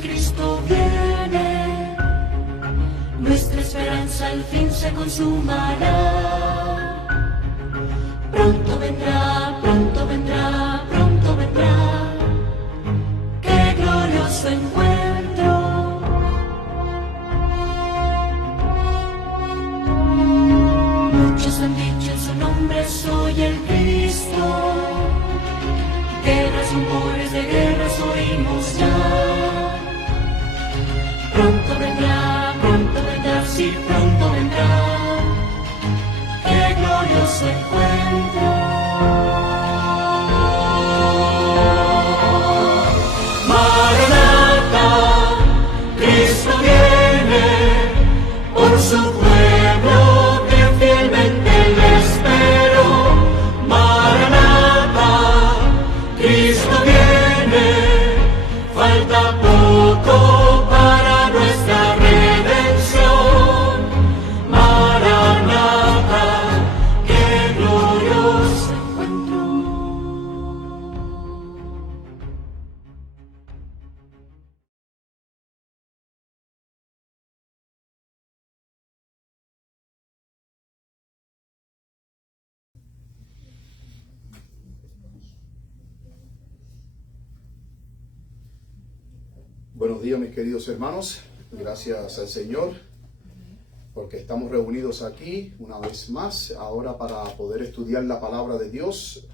Cristo viene, nuestra esperanza al fin se consumará. Pronto vendrá, pronto vendrá, pronto vendrá. ¡Qué glorioso encuentro! Muchos han dicho en su nombre, soy el Cristo. Guerras, rumores de guerras oímos ya. Pronto vendrá, sí, pronto vendrá. ¡Qué glorioso encuentro! Maranatha, Cristo viene, por su pueblo que fielmente le espero. Maranatha, Cristo viene, falta poco para nuestra redención. Maranatha, qué glorioso encuentro. Buenos días, mis queridos hermanos. Gracias al Señor porque estamos reunidos aquí una vez más ahora para poder estudiar la palabra de Dios.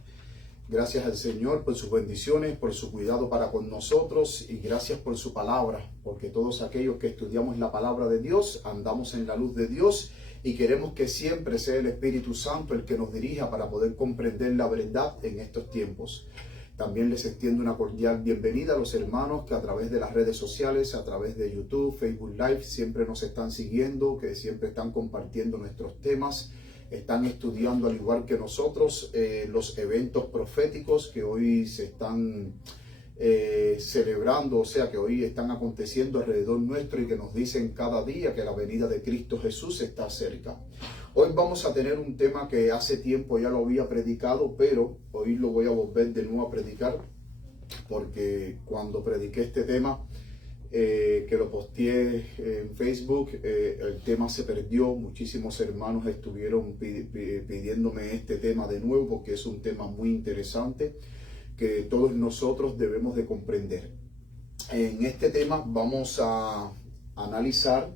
Gracias al Señor por sus bendiciones, por su cuidado para con nosotros y gracias por su palabra, porque todos aquellos que estudiamos la palabra de Dios andamos en la luz de Dios y queremos que siempre sea el Espíritu Santo el que nos dirija para poder comprender la verdad en estos tiempos. También les extiendo una cordial bienvenida a los hermanos que a través de las redes sociales, a través de YouTube, Facebook Live, siempre nos están siguiendo, que siempre están compartiendo nuestros temas, están estudiando al igual que nosotros los eventos proféticos que hoy se están celebrando, o sea que hoy están aconteciendo alrededor nuestro y que nos dicen cada día que la venida de Cristo Jesús está cerca. Hoy vamos a tener un tema que hace tiempo ya lo había predicado, pero hoy lo voy a volver de nuevo a predicar, porque cuando prediqué este tema, que lo posteé en Facebook, el tema se perdió. Muchísimos hermanos estuvieron pidiéndome este tema de nuevo, porque es un tema muy interesante que todos nosotros debemos de comprender. En este tema vamos a analizar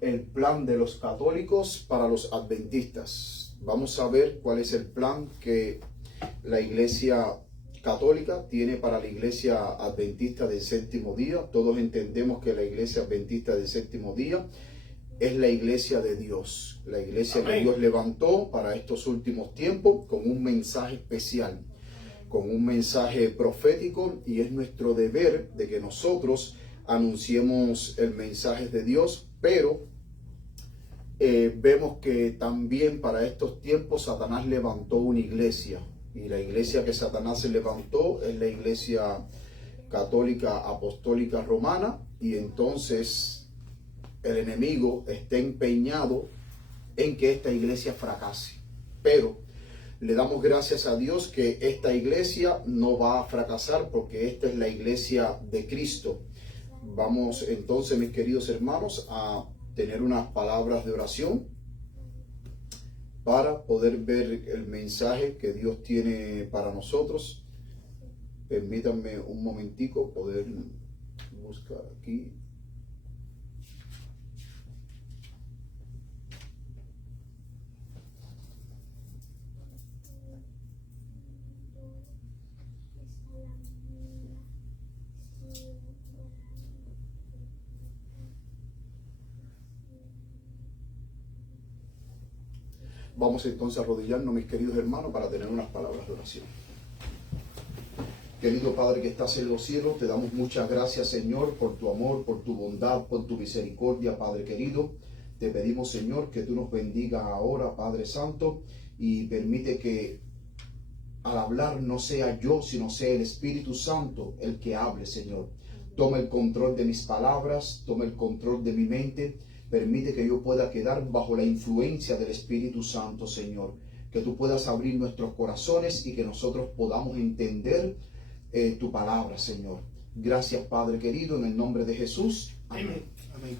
el plan de los católicos para los adventistas. Vamos a ver cuál es el plan que la Iglesia Católica tiene para la Iglesia Adventista del Séptimo Día. Todos entendemos que la Iglesia Adventista del Séptimo Día es la Iglesia de Dios, la Iglesia que Dios levantó para estos últimos tiempos con un mensaje especial, con un mensaje profético, y es nuestro deber de que nosotros anunciemos el mensaje de Dios. Pero vemos que también para estos tiempos Satanás levantó una iglesia, y la iglesia que Satanás se levantó es la Iglesia Católica Apostólica Romana, y entonces el enemigo está empeñado en que esta iglesia fracase. Pero le damos gracias a Dios que esta iglesia no va a fracasar, porque esta es la iglesia de Cristo. Vamos entonces, mis queridos hermanos, a tener unas palabras de oración para poder ver el mensaje que Dios tiene para nosotros. Permítanme un momentico poder buscar aquí. Vamos entonces a arrodillarnos, mis queridos hermanos, para tener unas palabras de oración. Querido Padre que estás en los cielos, te damos muchas gracias, Señor, por tu amor, por tu bondad, por tu misericordia, Padre querido. Te pedimos, Señor, que tú nos bendigas ahora, Padre Santo, y permite que al hablar no sea yo, sino sea el Espíritu Santo el que hable, Señor. Toma el control de mis palabras, toma el control de mi mente. Permite que yo pueda quedar bajo la influencia del Espíritu Santo, Señor. Que tú puedas abrir nuestros corazones y que nosotros podamos entender tu palabra, Señor. Gracias, Padre querido, en el nombre de Jesús. Amén. Amén.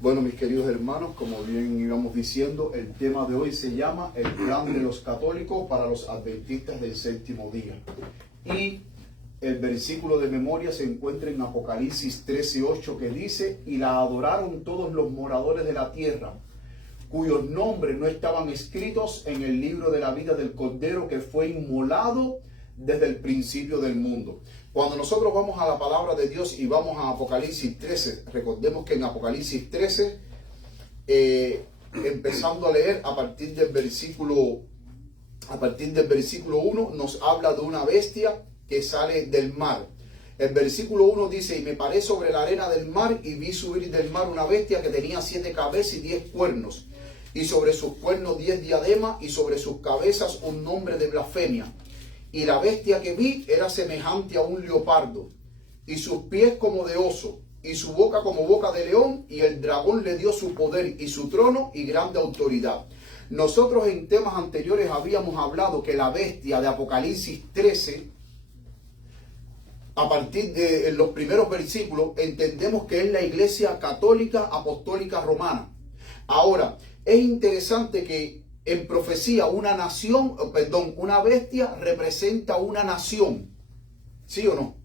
Bueno, mis queridos hermanos, como bien íbamos diciendo, el tema de hoy se llama El plan de los católicos para los adventistas del séptimo día. Y el versículo de memoria se encuentra en Apocalipsis 13:8, que dice: y la adoraron todos los moradores de la tierra, cuyos nombres no estaban escritos en el libro de la vida del Cordero que fue inmolado desde el principio del mundo. Cuando nosotros vamos a la palabra de Dios y vamos a Apocalipsis 13, recordemos que en Apocalipsis 13, empezando a leer a partir del versículo 1, nos habla de una bestia que sale del mar. El versículo 1 dice: y me paré sobre la arena del mar y vi subir del mar una bestia que tenía 7 cabezas y 10 cuernos, y sobre sus cuernos 10 diademas, y sobre sus cabezas un nombre de blasfemia. Y la bestia que vi era semejante a un leopardo, y sus pies como de oso, y su boca como boca de león, y el dragón le dio su poder y su trono y grande autoridad. Nosotros en temas anteriores habíamos hablado que la bestia de Apocalipsis 13, a partir de los primeros versículos, entendemos que es la Iglesia Católica Apostólica Romana. Ahora, es interesante que en profecía una bestia representa una nación. ¿Sí o no?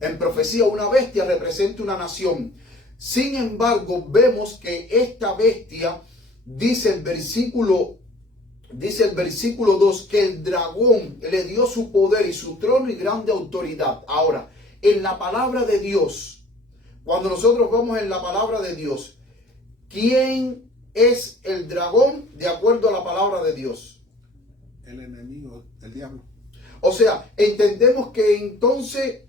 En profecía una bestia representa una nación. Sin embargo, vemos que esta bestia, dice el versículo 2, que el dragón le dio su poder y su trono y grande autoridad. Ahora, en la palabra de Dios, cuando nosotros vamos en la palabra de Dios, ¿quién es el dragón de acuerdo a la palabra de Dios? El enemigo, el diablo. O sea, entendemos que entonces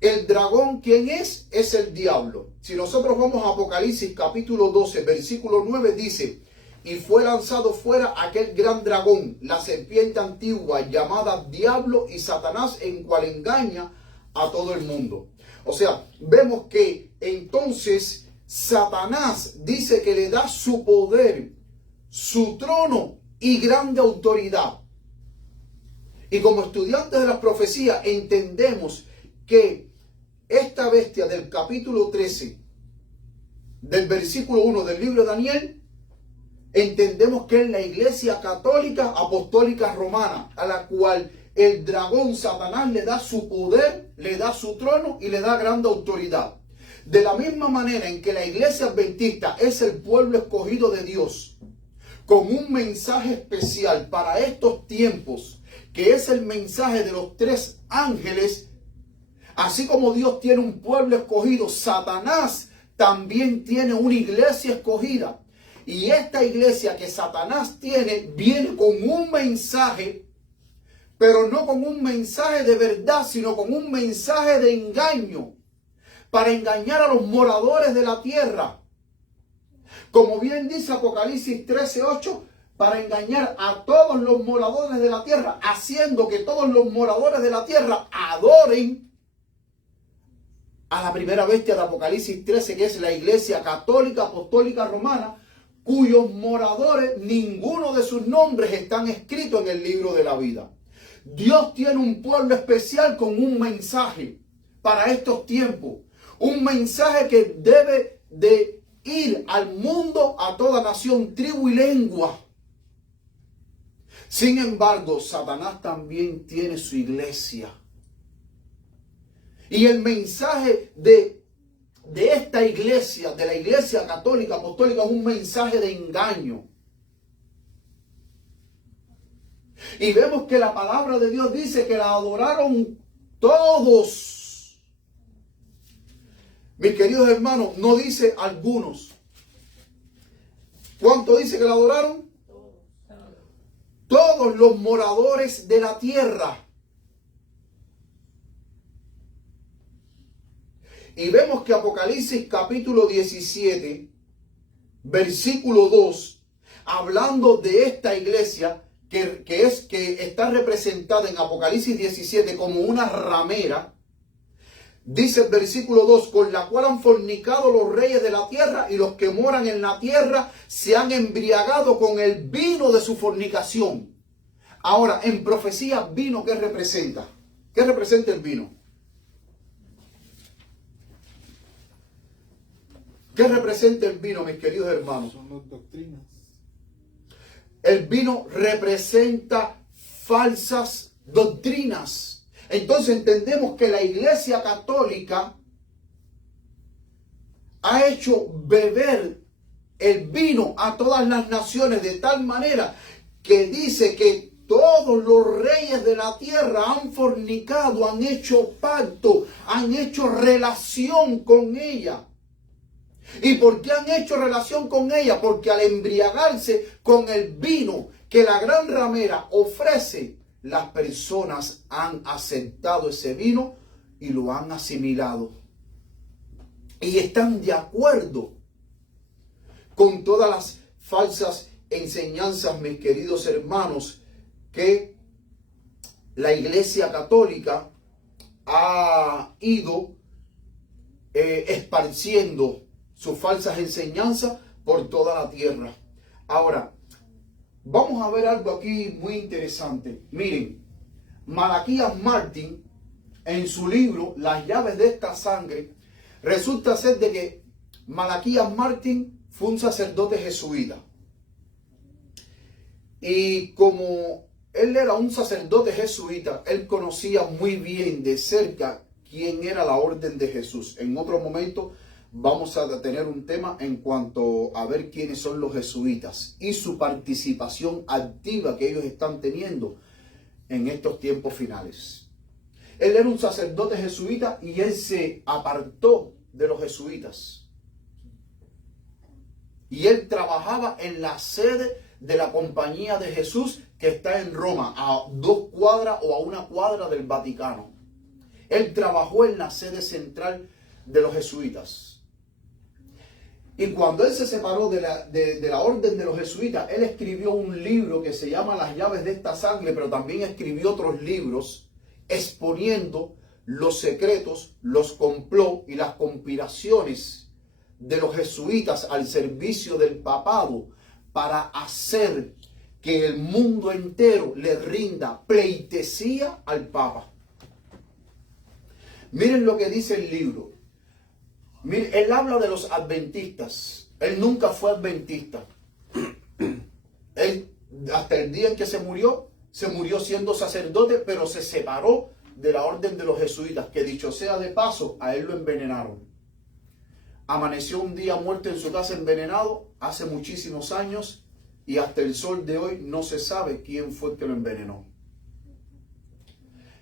el dragón, ¿quién es? Es el diablo. Si nosotros vamos a Apocalipsis capítulo 12, versículo 9, dice: y fue lanzado fuera aquel gran dragón, la serpiente antigua, llamada Diablo y Satanás, en cual engaña a todo el mundo. O sea, vemos que entonces Satanás dice que le da su poder, su trono y grande autoridad. Y como estudiantes de la profecía entendemos que esta bestia del capítulo 13, del versículo 1 del libro de Daniel, entendemos que es la Iglesia Católica Apostólica Romana, a la cual el dragón Satanás le da su poder, le da su trono y le da grande autoridad. De la misma manera en que la Iglesia Adventista es el pueblo escogido de Dios, con un mensaje especial para estos tiempos, que es el mensaje de los 3 ángeles, así como Dios tiene un pueblo escogido, Satanás también tiene una iglesia escogida. Y esta iglesia que Satanás tiene viene con un mensaje, pero no con un mensaje de verdad, sino con un mensaje de engaño, para engañar a los moradores de la tierra. Como bien dice Apocalipsis 13:8, para engañar a todos los moradores de la tierra, haciendo que todos los moradores de la tierra adoren a la primera bestia de Apocalipsis 13, que es la Iglesia Católica Apostólica Romana, cuyos moradores, ninguno de sus nombres están escritos en el libro de la vida. Dios tiene un pueblo especial con un mensaje para estos tiempos. Un mensaje que debe de ir al mundo, a toda nación, tribu y lengua. Sin embargo, Satanás también tiene su iglesia. Y el mensaje de esta iglesia, de la Iglesia Católica Apostólica, es un mensaje de engaño. Y vemos que la palabra de Dios dice que la adoraron todos. Mis queridos hermanos, no dice algunos. ¿Cuánto dice que la adoraron? Todos los moradores de la tierra. Y vemos que Apocalipsis capítulo 17, versículo 2, hablando de esta iglesia que está representada en Apocalipsis 17 como una ramera, dice el versículo 2, con la cual han fornicado los reyes de la tierra, y los que moran en la tierra se han embriagado con el vino de su fornicación. Ahora, en profecía, vino, ¿qué representa? ¿Qué representa el vino? ¿Qué representa el vino, mis queridos hermanos? Son las doctrinas. El vino representa falsas doctrinas. Entonces entendemos que la Iglesia Católica ha hecho beber el vino a todas las naciones de tal manera que dice que todos los reyes de la tierra han fornicado, han hecho pacto, han hecho relación con ella. ¿Y por qué han hecho relación con ella? Porque al embriagarse con el vino que la gran ramera ofrece, las personas han aceptado ese vino y lo han asimilado. Y están de acuerdo con todas las falsas enseñanzas, mis queridos hermanos, que la Iglesia Católica ha ido esparciendo sus falsas enseñanzas por toda la tierra. Ahora, vamos a ver algo aquí muy interesante. Miren, Malaquías Martín, en su libro Las llaves de esta sangre, resulta ser de que Malaquías Martín fue un sacerdote jesuita. Y como él era un sacerdote jesuita, él conocía muy bien de cerca quién era la orden de Jesús. En otro momento vamos a tener un tema en cuanto a ver quiénes son los jesuitas y su participación activa que ellos están teniendo en estos tiempos finales. Él era un sacerdote jesuita y él se apartó de los jesuitas. Y él trabajaba en la sede de la Compañía de Jesús que está en Roma, a 2 cuadras o a 1 cuadra del Vaticano. Él trabajó en la sede central de los jesuitas. Y cuando él se separó de la orden de los jesuitas, él escribió un libro que se llama Las llaves de esta sangre, pero también escribió otros libros exponiendo los secretos, los complots y las conspiraciones de los jesuitas al servicio del papado para hacer que el mundo entero le rinda pleitesía al Papa. Miren lo que dice el libro. Miren, él habla de los adventistas. Él nunca fue adventista. Él, hasta el día en que se murió siendo sacerdote, pero se separó de la orden de los jesuitas, que dicho sea de paso, a él lo envenenaron. Amaneció un día muerto en su casa envenenado hace muchísimos años y hasta el sol de hoy no se sabe quién fue el que lo envenenó.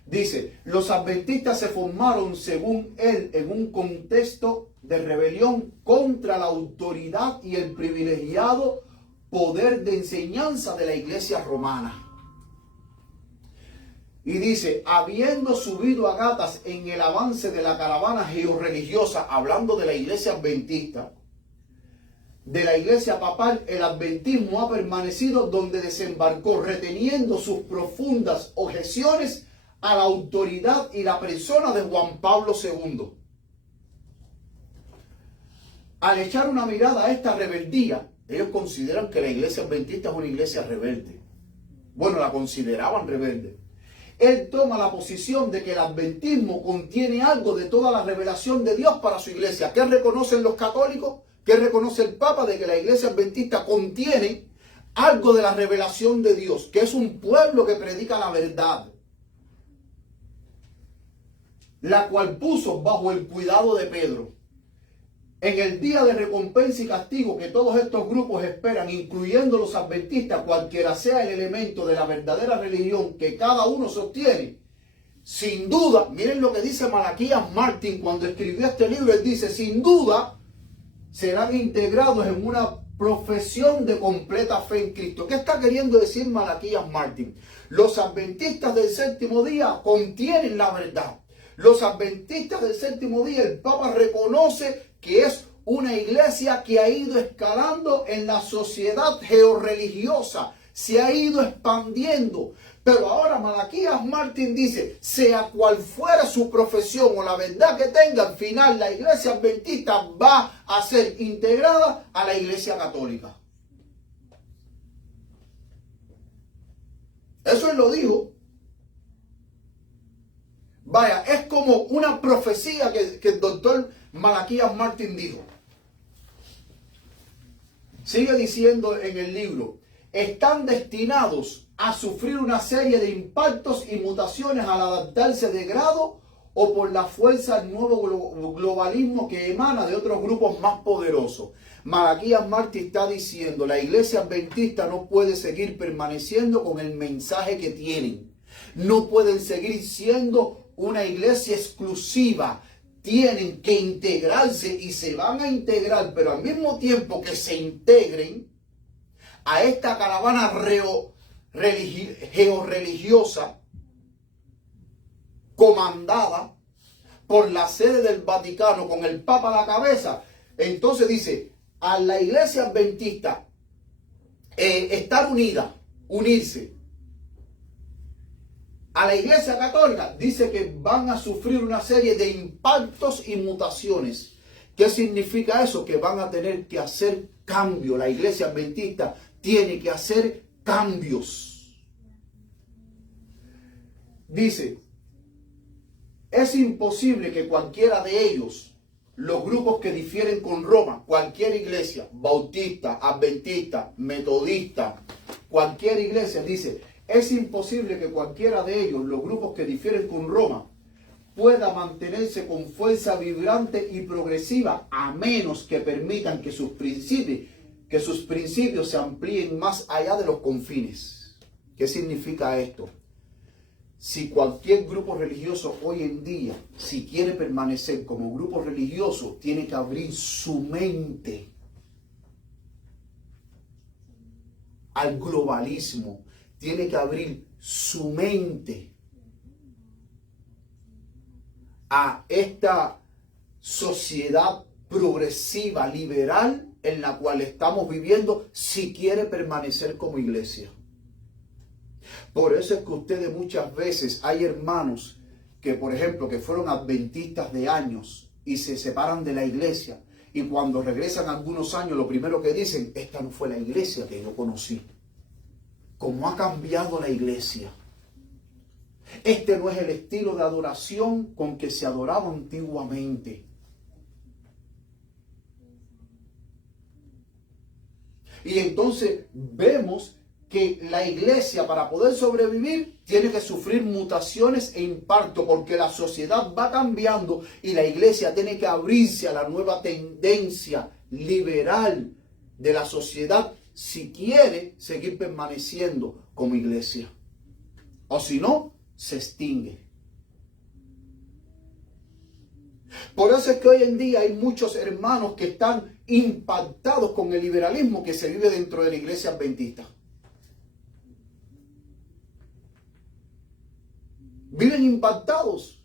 Dice, los adventistas se formaron, según él, en un contexto de rebelión contra la autoridad y el privilegiado poder de enseñanza de la Iglesia romana. Y dice, habiendo subido a gatas en el avance de la caravana georreligiosa, hablando de la Iglesia adventista, de la Iglesia papal, el adventismo ha permanecido donde desembarcó, reteniendo sus profundas objeciones a la autoridad y la persona de Juan Pablo II. Al echar una mirada a esta rebeldía, ellos consideran que la Iglesia adventista es una iglesia rebelde. Bueno, la consideraban rebelde. Él toma la posición de que el adventismo contiene algo de toda la revelación de Dios para su iglesia. ¿Qué reconocen los católicos? ¿Qué reconoce el Papa? De que la Iglesia adventista contiene algo de la revelación de Dios, que es un pueblo que predica la verdad, la cual puso bajo el cuidado de Pedro. En el día de recompensa y castigo que todos estos grupos esperan, incluyendo los adventistas, cualquiera sea el elemento de la verdadera religión que cada uno sostiene, sin duda, miren lo que dice Malaquías Martín cuando escribió este libro, él dice, sin duda, serán integrados en una profesión de completa fe en Cristo. ¿Qué está queriendo decir Malaquías Martín? Los adventistas del séptimo día contienen la verdad. Los adventistas del séptimo día, el Papa reconoce que es una iglesia que ha ido escalando en la sociedad georreligiosa, se ha ido expandiendo. Pero ahora Malaquías Martín dice, sea cual fuera su profesión o la verdad que tenga, al final la iglesia adventista va a ser integrada a la iglesia católica. Eso él lo dijo. Vaya, es como una profecía que el doctor Malaquías Martín dijo. Sigue diciendo en el libro, están destinados a sufrir una serie de impactos y mutaciones al adaptarse de grado o por la fuerza del nuevo globalismo que emana de otros grupos más poderosos. Malaquías Martín está diciendo, la iglesia adventista no puede seguir permaneciendo con el mensaje que tienen. No pueden seguir siendo una iglesia exclusiva. Tienen que integrarse y se van a integrar, pero al mismo tiempo que se integren a esta caravana georreligiosa comandada por la sede del Vaticano con el Papa a la cabeza. Entonces dice, a la iglesia adventista estar unida, unirse. A la iglesia católica dice que van a sufrir una serie de impactos y mutaciones. ¿Qué significa eso? Que van a tener que hacer cambio. La iglesia adventista tiene que hacer cambios. Dice, es imposible que cualquiera de ellos, los grupos que difieren con Roma, cualquier iglesia, bautista, adventista, metodista, cualquier iglesia, dice, es imposible que cualquiera de ellos, los grupos que difieren con Roma, pueda mantenerse con fuerza vibrante y progresiva a menos que permitan que sus principios se amplíen más allá de los confines. ¿Qué significa esto? Si cualquier grupo religioso hoy en día, si quiere permanecer como grupo religioso, tiene que abrir su mente al globalismo. Tiene que abrir su mente a esta sociedad progresiva, liberal, en la cual estamos viviendo, si quiere permanecer como iglesia. Por eso es que ustedes muchas veces, hay hermanos que, por ejemplo, que fueron adventistas de años y se separan de la iglesia, y cuando regresan algunos años, lo primero que dicen, esta no fue la iglesia que yo conocí. Cómo ha cambiado la iglesia. Este no es el estilo de adoración con que se adoraba antiguamente. Y entonces vemos que la iglesia, para poder sobrevivir, tiene que sufrir mutaciones e impacto, porque la sociedad va cambiando y la iglesia tiene que abrirse a la nueva tendencia liberal de la sociedad si quiere seguir permaneciendo como iglesia. O si no, se extingue. Por eso es que hoy en día hay muchos hermanos que están impactados con el liberalismo que se vive dentro de la iglesia adventista. Viven impactados.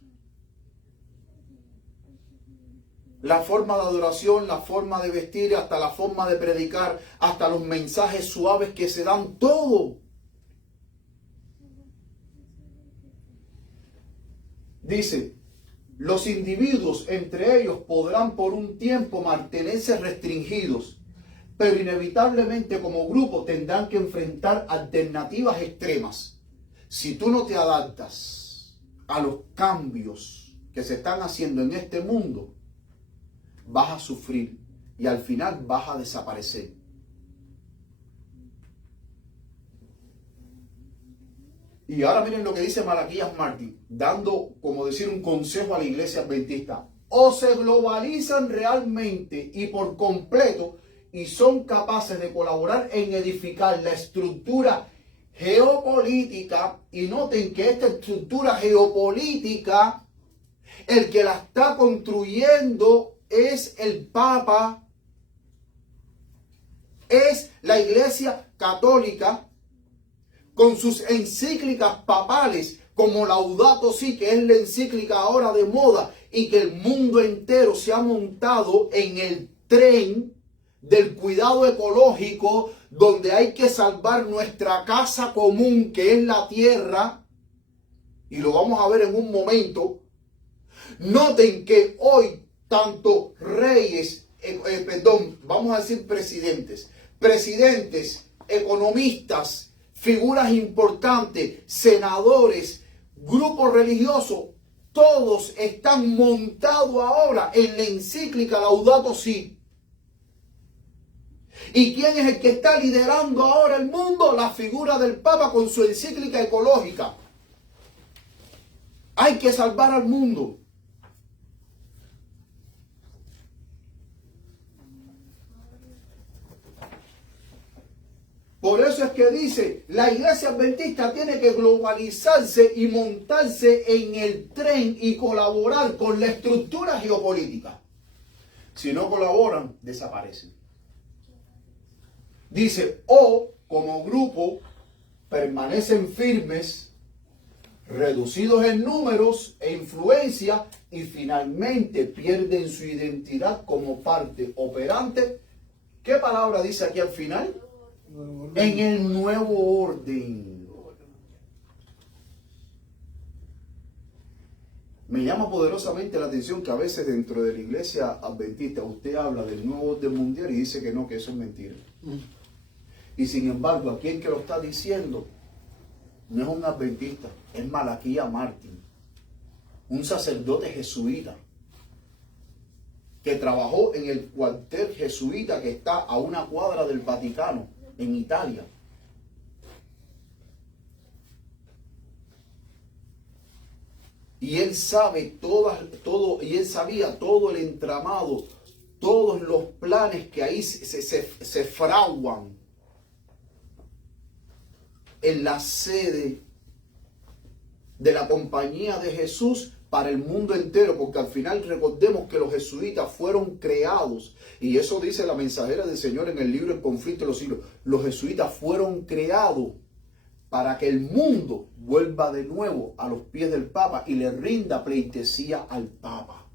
La forma de adoración, la forma de vestir, hasta la forma de predicar, hasta los mensajes suaves que se dan, todo. Dice, los individuos entre ellos podrán por un tiempo mantenerse restringidos, pero inevitablemente como grupo tendrán que enfrentar alternativas extremas. Si tú no te adaptas a los cambios que se están haciendo en este mundo, vas a sufrir y al final vas a desaparecer. Y ahora miren lo que dice Malaquías Martín, dando, como decir, un consejo a la iglesia adventista. O se globalizan realmente y por completo y son capaces de colaborar en edificar la estructura geopolítica. Y noten que esta estructura geopolítica, el que la está construyendo es el Papa, es la Iglesia Católica, con sus encíclicas papales, como Laudato Si, que es la encíclica ahora de moda, y que el mundo entero se ha montado en el tren del cuidado ecológico, donde hay que salvar nuestra casa común, que es la tierra, y lo vamos a ver en un momento. Noten que hoy tanto reyes, vamos a decir presidentes, economistas, figuras importantes, senadores, grupos religiosos, todos están montados ahora en la encíclica Laudato Si. ¿Y quién es el que está liderando ahora el mundo? La figura del Papa con su encíclica ecológica. Hay que salvar al mundo. Por eso es que dice, la iglesia adventista tiene que globalizarse y montarse en el tren y colaborar con la estructura geopolítica. Si no colaboran, desaparecen. Dice, o como grupo permanecen firmes, reducidos en números e influencia y finalmente pierden su identidad como parte operante. ¿Qué palabra dice aquí al final? En el nuevo orden. Me llama poderosamente la atención que a veces dentro de la iglesia adventista usted habla del nuevo orden mundial y dice que no, que eso es mentira. Y sin embargo, aquí el que lo está diciendo no es un adventista, es Malaquía Martín, un sacerdote jesuita que trabajó en el cuartel jesuita que está a una cuadra del Vaticano, en Italia. Y él sabe y él sabía todo el entramado, todos los planes que ahí se fraguan en la sede de la Compañía de Jesús para el mundo entero, porque al final recordemos que los jesuitas fueron creados, y eso dice la mensajera del Señor en el libro El Conflicto de los Siglos. Los jesuitas fueron creados para que el mundo vuelva de nuevo a los pies del Papa y le rinda pleitesía al Papa.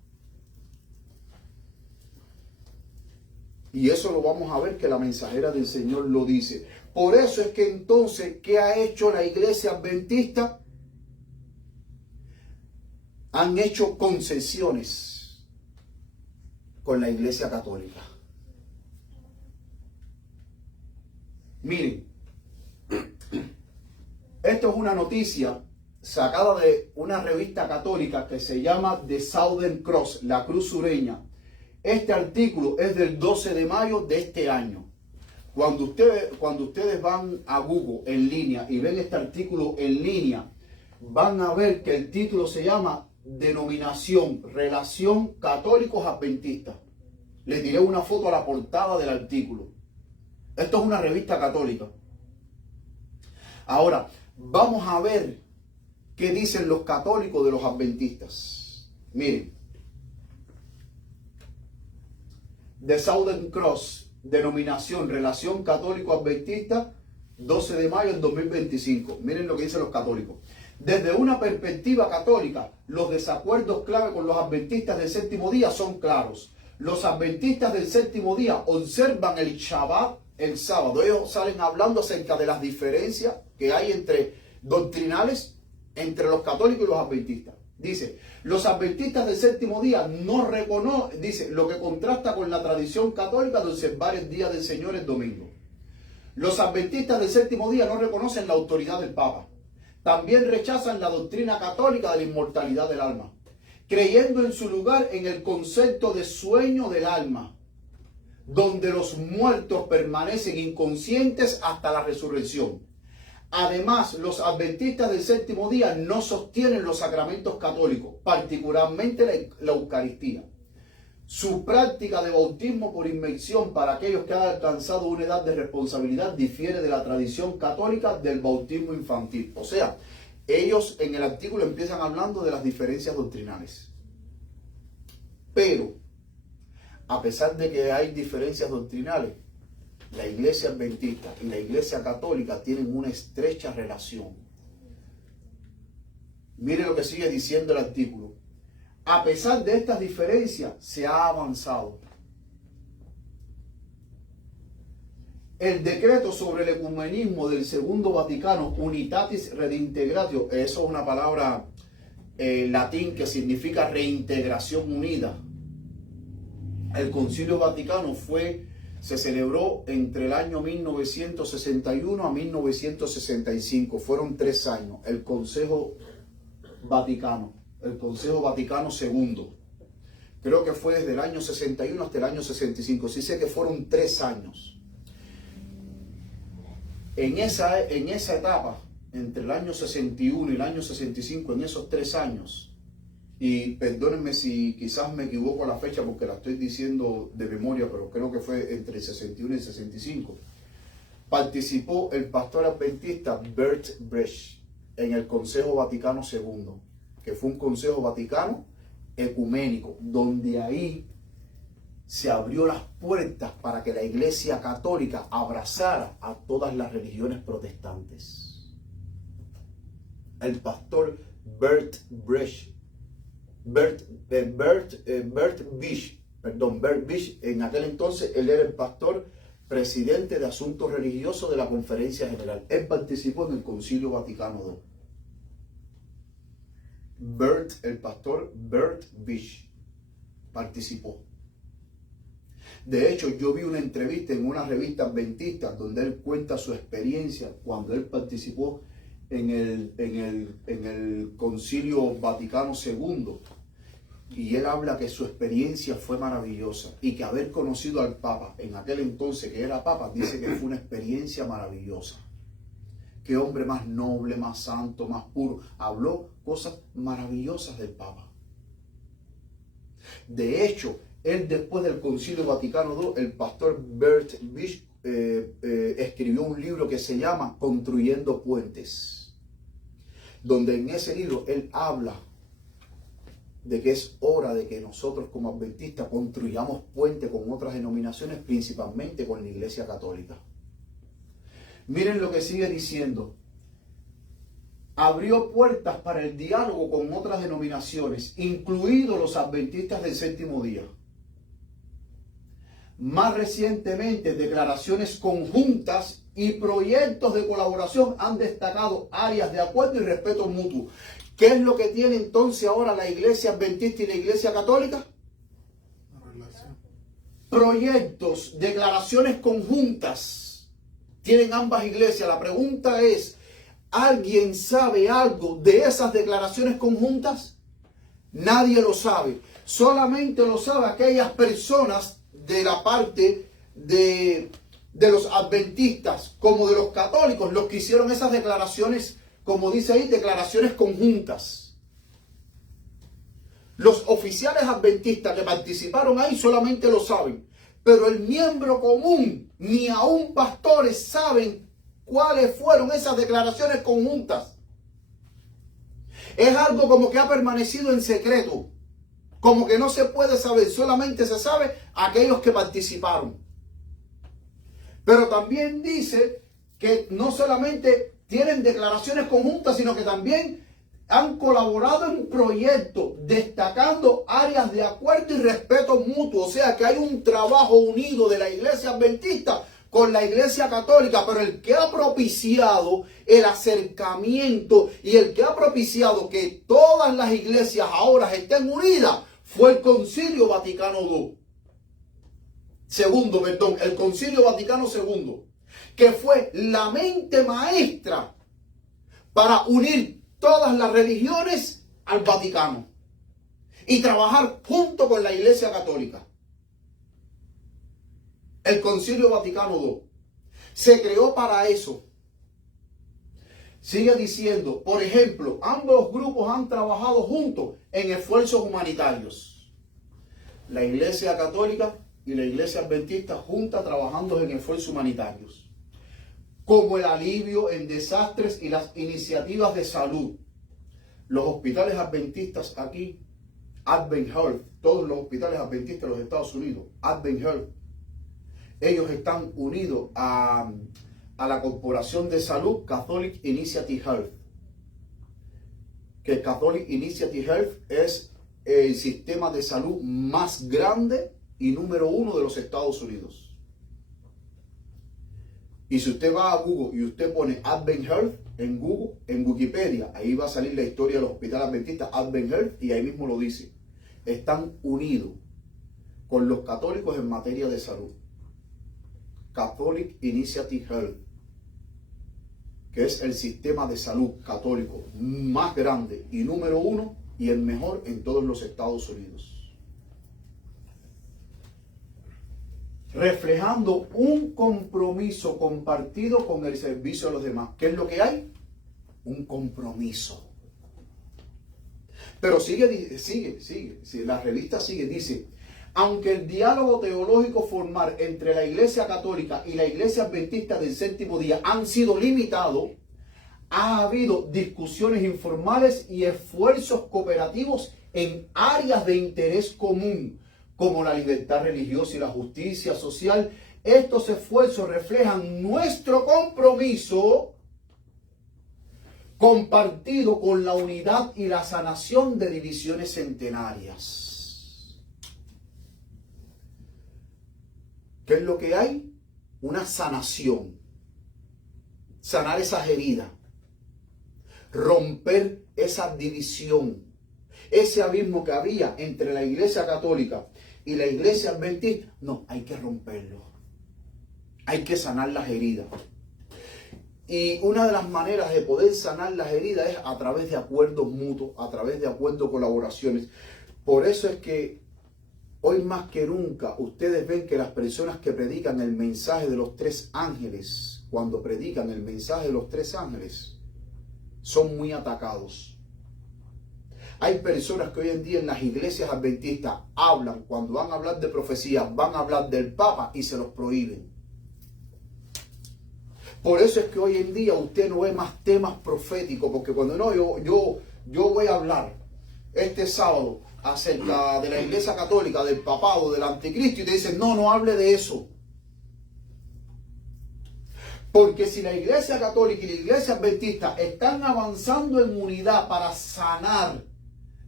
Y eso lo vamos a ver que la mensajera del Señor lo dice. Por eso es que entonces, ¿qué ha hecho la iglesia adventista? Han hecho concesiones con la iglesia católica. Miren, esto es una noticia sacada de una revista católica que se llama The Southern Cross, la Cruz Sureña. Este artículo es del 12 de mayo de este año. Cuando ustedes van a Google en línea y ven este artículo en línea, van a ver que el título se llama Denominación, Relación Católicos Adventistas. Le tiré una foto a la portada del artículo. Esto es una revista católica. Ahora, vamos a ver qué dicen los católicos de los adventistas. Miren. The Southern Cross, Denominación, Relación Católico-Adventista, 12 de mayo del 2025. Miren lo que dicen los católicos. Desde una perspectiva católica, los desacuerdos clave con los adventistas del séptimo día son claros. Los adventistas del séptimo día observan el Shabbat el sábado. Ellos salen hablando acerca de las diferencias que hay entre doctrinales entre los católicos y los adventistas. Dice, los adventistas del séptimo día no reconocen, dice, lo que contrasta con la tradición católica de observar el día del Señor el domingo. Los adventistas del séptimo día no reconocen la autoridad del Papa. También rechazan la doctrina católica de la inmortalidad del alma, creyendo en su lugar en el concepto de sueño del alma, donde los muertos permanecen inconscientes hasta la resurrección. Además, los adventistas del séptimo día no sostienen los sacramentos católicos, particularmente la Eucaristía. Su práctica de bautismo por inmersión para aquellos que han alcanzado una edad de responsabilidad difiere de la tradición católica del bautismo infantil. O sea, ellos en el artículo empiezan hablando de las diferencias doctrinales. Pero, a pesar de que hay diferencias doctrinales, la iglesia adventista y la iglesia católica tienen una estrecha relación. Mire lo que sigue diciendo el artículo. A pesar de estas diferencias, se ha avanzado. El decreto sobre el ecumenismo del Segundo Vaticano, Unitatis Redintegratio, eso es una palabra latín que significa reintegración unida. El Concilio Vaticano fue Se celebró entre el año 1961 a 1965. Fueron 3 años. El Consejo Vaticano II. Creo que fue desde el año 61 hasta el año 65. Sí sé que fueron 3 años. En esa etapa, entre el año 61 y el año 65, en esos 3 años, y perdónenme si quizás me equivoco la fecha porque la estoy diciendo de memoria, pero creo que fue entre el 61 y el 65, participó el pastor adventista Bert Brecht en el Consejo Vaticano II, que fue un Consejo Vaticano ecuménico, donde ahí se abrió las puertas para que la Iglesia Católica abrazara a todas las religiones protestantes. El pastor Bert Brecht, Bert Bisch, en aquel entonces él era el pastor presidente de Asuntos Religiosos de la Conferencia General. Él participó en el Concilio Vaticano II. El pastor Bert Bisch participó. De hecho, yo vi una entrevista en una revista adventista donde él cuenta su experiencia cuando él participó en el Concilio Vaticano II. Y él habla que su experiencia fue maravillosa y que haber conocido al Papa en aquel entonces, que era Papa, dice que fue una experiencia maravillosa. Qué hombre más noble, más santo, más puro. Habló cosas maravillosas del Papa. De hecho, él después del Concilio Vaticano II, el pastor Bert Bisch escribió un libro que se llama Construyendo Puentes, donde en ese libro él habla de que es hora de que nosotros como adventistas construyamos puentes con otras denominaciones, principalmente con la Iglesia Católica. Miren lo que sigue diciendo. Abrió puertas para el diálogo con otras denominaciones, incluidos los adventistas del séptimo día. Más recientemente, declaraciones conjuntas y proyectos de colaboración han destacado áreas de acuerdo y respeto mutuo. ¿Qué es lo que tiene entonces ahora la Iglesia Adventista y la Iglesia Católica? Una relación. Proyectos, declaraciones conjuntas. Tienen ambas iglesias. La pregunta es, ¿alguien sabe algo de esas declaraciones conjuntas? Nadie lo sabe. Solamente lo saben aquellas personas de la parte de los adventistas como de los católicos, los que hicieron esas declaraciones, como dice ahí, declaraciones conjuntas. Los oficiales adventistas que participaron ahí solamente lo saben, pero el miembro común, ni aún pastores, saben cuáles fueron esas declaraciones conjuntas. Es algo como que ha permanecido en secreto, como que no se puede saber, solamente se sabe aquellos que participaron. Pero también dice que no solamente tienen declaraciones conjuntas, sino que también han colaborado en proyectos, destacando áreas de acuerdo y respeto mutuo. O sea que hay un trabajo unido de la Iglesia Adventista con la Iglesia Católica, pero el que ha propiciado el acercamiento y el que ha propiciado que todas las iglesias ahora estén unidas fue el Concilio Vaticano II. El Concilio Vaticano II, que fue la mente maestra para unir todas las religiones al Vaticano y trabajar junto con la Iglesia Católica. El Concilio Vaticano II se creó para eso. Sigue diciendo, por ejemplo, ambos grupos han trabajado juntos en esfuerzos humanitarios. La Iglesia Católica y la Iglesia Adventista juntas trabajando en esfuerzos humanitarios, como el alivio en desastres y las iniciativas de salud. Los hospitales adventistas aquí, Advent Health, todos los hospitales adventistas de los Estados Unidos, Advent Health, ellos están unidos a la Corporación de Salud Catholic Initiative Health. Que Catholic Initiative Health es el sistema de salud más grande y número 1 de los Estados Unidos. Y si usted va a Google y usted pone Advent Health en Google, en Wikipedia, ahí va a salir la historia de los hospitales adventistas Advent Health y ahí mismo lo dice. Están unidos con los católicos en materia de salud. Catholic Initiative Health, que es el sistema de salud católico más grande y número 1 y el mejor en todos los Estados Unidos. Reflejando un compromiso compartido con el servicio a los demás. ¿Qué es lo que hay? Un compromiso. Pero sigue, la revista sigue, dice, aunque el diálogo teológico formal entre la Iglesia Católica y la Iglesia Adventista del Séptimo Día han sido limitados, ha habido discusiones informales y esfuerzos cooperativos en áreas de interés común, como la libertad religiosa y la justicia social. Estos esfuerzos reflejan nuestro compromiso compartido con la unidad y la sanación de divisiones centenarias. ¿Qué es lo que hay? Una sanación. Sanar esas heridas. Romper esa división. Ese abismo que había entre la Iglesia Católica y la Iglesia Adventista. No, hay que romperlo. Hay que sanar las heridas. Y una de las maneras de poder sanar las heridas es a través de acuerdos mutuos, a través de acuerdos, colaboraciones. Por eso es que hoy más que nunca ustedes ven que las personas que predican el mensaje de los 3 ángeles, cuando predican el mensaje de los 3 ángeles, son muy atacados. Hay personas que hoy en día en las iglesias adventistas hablan, cuando van a hablar de profecía, van a hablar del Papa y se los prohíben. Por eso es que hoy en día usted no ve más temas proféticos, porque cuando no, yo voy a hablar este sábado acerca de la Iglesia Católica, del papado, del anticristo, y te dicen, no hable de eso. Porque si la Iglesia Católica y la Iglesia Adventista están avanzando en unidad para sanar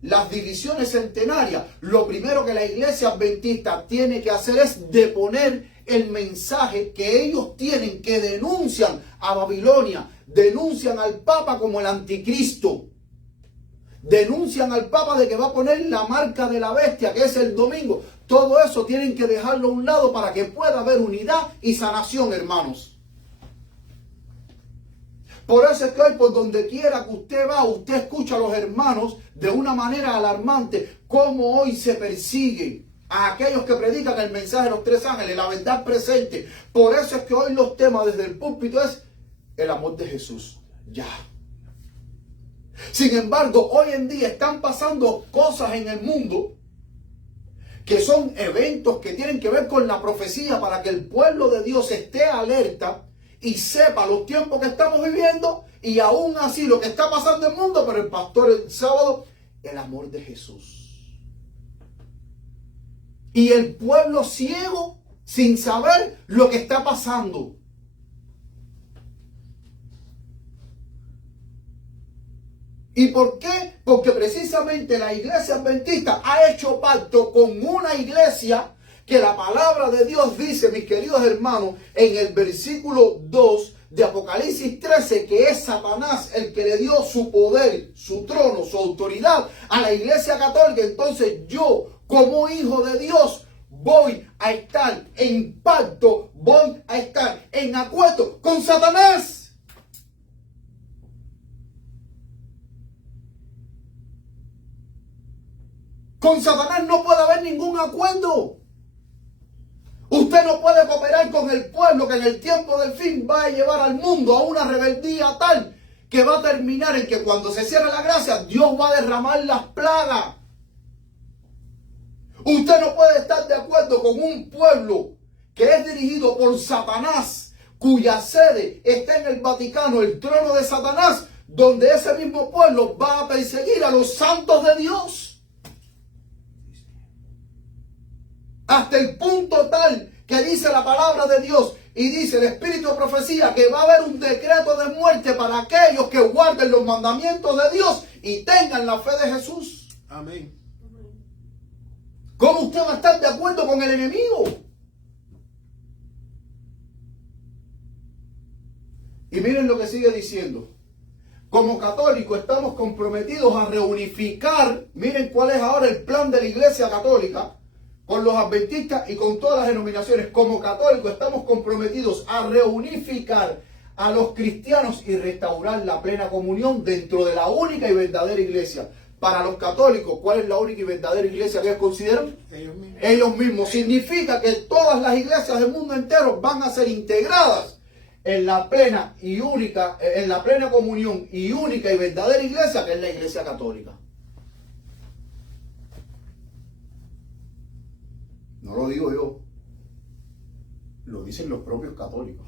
las divisiones centenarias, lo primero que la Iglesia Adventista tiene que hacer es deponer el mensaje que ellos tienen, que denuncian a Babilonia, denuncian al Papa como el anticristo, denuncian al Papa de que va a poner la marca de la bestia, que es el domingo. Todo eso tienen que dejarlo a un lado para que pueda haber unidad y sanación, hermanos. Por eso es que hoy, por donde quiera que usted va, usted escucha a los hermanos de una manera alarmante, cómo hoy se persigue a aquellos que predican el mensaje de los 3 ángeles, la verdad presente. Por eso es que hoy los temas desde el púlpito es el amor de Jesús. Ya. Sin embargo, hoy en día están pasando cosas en el mundo que son eventos que tienen que ver con la profecía para que el pueblo de Dios esté alerta y sepa los tiempos que estamos viviendo, y aún así lo que está pasando en el mundo. Pero el pastor el sábado, el amor de Jesús. Y el pueblo ciego sin saber lo que está pasando. ¿Y por qué? Porque precisamente la Iglesia Adventista ha hecho pacto con una iglesia que la palabra de Dios dice, mis queridos hermanos, en el versículo 2 de Apocalipsis 13, que es Satanás el que le dio su poder, su trono, su autoridad a la Iglesia Católica. Entonces yo, como hijo de Dios, voy a estar en pacto, voy a estar en acuerdo con Satanás. Con Satanás no puede haber ningún acuerdo. Usted no puede cooperar con el pueblo que en el tiempo del fin va a llevar al mundo a una rebeldía tal que va a terminar en que cuando se cierre la gracia, Dios va a derramar las plagas. Usted no puede estar de acuerdo con un pueblo que es dirigido por Satanás, cuya sede está en el Vaticano, el trono de Satanás, donde ese mismo pueblo va a perseguir a los santos de Dios. Hasta el punto tal que dice la palabra de Dios y dice el espíritu de profecía que va a haber un decreto de muerte para aquellos que guarden los mandamientos de Dios y tengan la fe de Jesús. Amén. ¿Cómo usted va a estar de acuerdo con el enemigo? Y miren lo que sigue diciendo. Como católicos estamos comprometidos a reunificar. Miren cuál es ahora el plan de la Iglesia Católica. con los adventistas y con todas las denominaciones. Como católicos estamos comprometidos a reunificar a los cristianos y restaurar la plena comunión dentro de la única y verdadera iglesia. Para los católicos, ¿cuál es la única y verdadera iglesia que ellos consideran? Ellos mismos. Significa que todas las iglesias del mundo entero van a ser integradas en la plena y única, en la plena comunión y única y verdadera iglesia, que es la iglesia católica. No lo digo yo, lo dicen los propios católicos.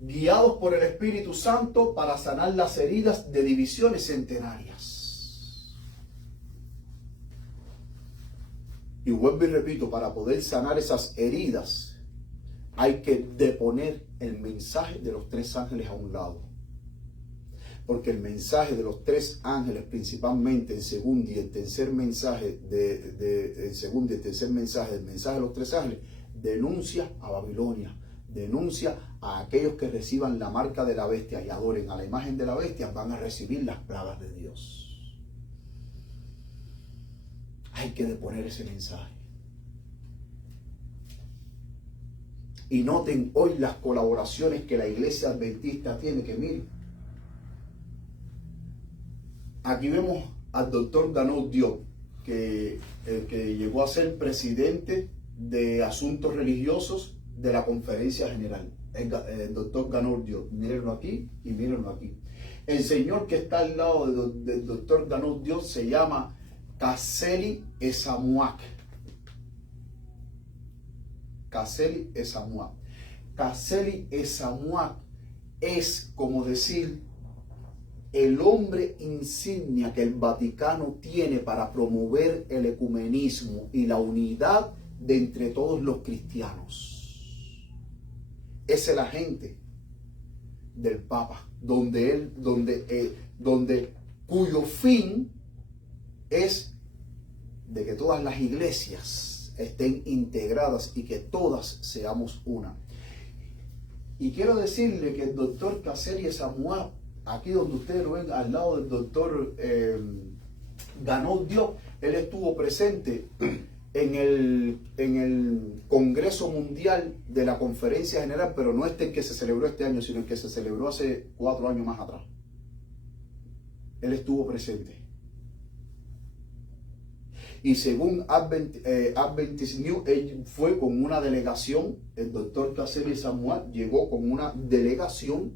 Guiados por el Espíritu Santo para sanar las heridas de divisiones centenarias. Y vuelvo y repito, para poder sanar esas heridas hay que deponer el mensaje de los tres ángeles a un lado. Porque el mensaje de los tres ángeles, principalmente el segundo y el tercer mensaje el segundo y el tercer mensaje del mensaje de los tres ángeles, denuncia a Babilonia. Denuncia a aquellos que reciban la marca de la bestia y adoren a la imagen de la bestia, van a recibir las plagas de Dios. Hay que deponer ese mensaje. Y noten hoy las colaboraciones que la iglesia adventista tiene, que miren. Aquí vemos al doctor Ganot Diop, que llegó a ser presidente de asuntos religiosos de la conferencia general, el doctor Ganot Diop. Mírenlo aquí y mírenlo aquí. El señor que está al lado del doctor Ganot Diop se llama Kazeli Esamuak. Kazeli Esamuak. Kazeli Esamuak es, como decir, el hombre insignia que el Vaticano tiene para promover el ecumenismo y la unidad de entre todos los cristianos. Es el agente del Papa, cuyo fin es de que todas las iglesias estén integradas y que todas seamos una. Y quiero decirle que el doctor Kazeli Esamuak, aquí donde ustedes lo ven al lado del doctor Ganot Diop, él estuvo presente en el Congreso Mundial de la Conferencia General, pero no el que se celebró este año, sino el que se celebró hace 4 años más atrás. Él estuvo presente. Y según Adventist News, él fue con una delegación, el doctor Kazeli Esamuak llegó con una delegación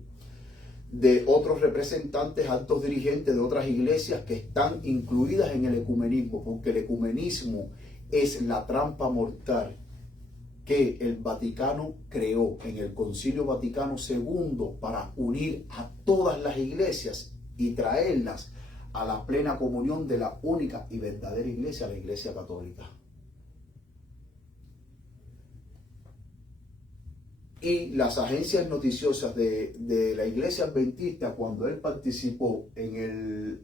de otros representantes, altos dirigentes de otras iglesias que están incluidas en el ecumenismo, porque el ecumenismo es la trampa mortal que el Vaticano creó en el Concilio Vaticano II para unir a todas las iglesias y traerlas a la plena comunión de la única y verdadera iglesia, la Iglesia Católica. Y las agencias noticiosas de la Iglesia Adventista, cuando él participó en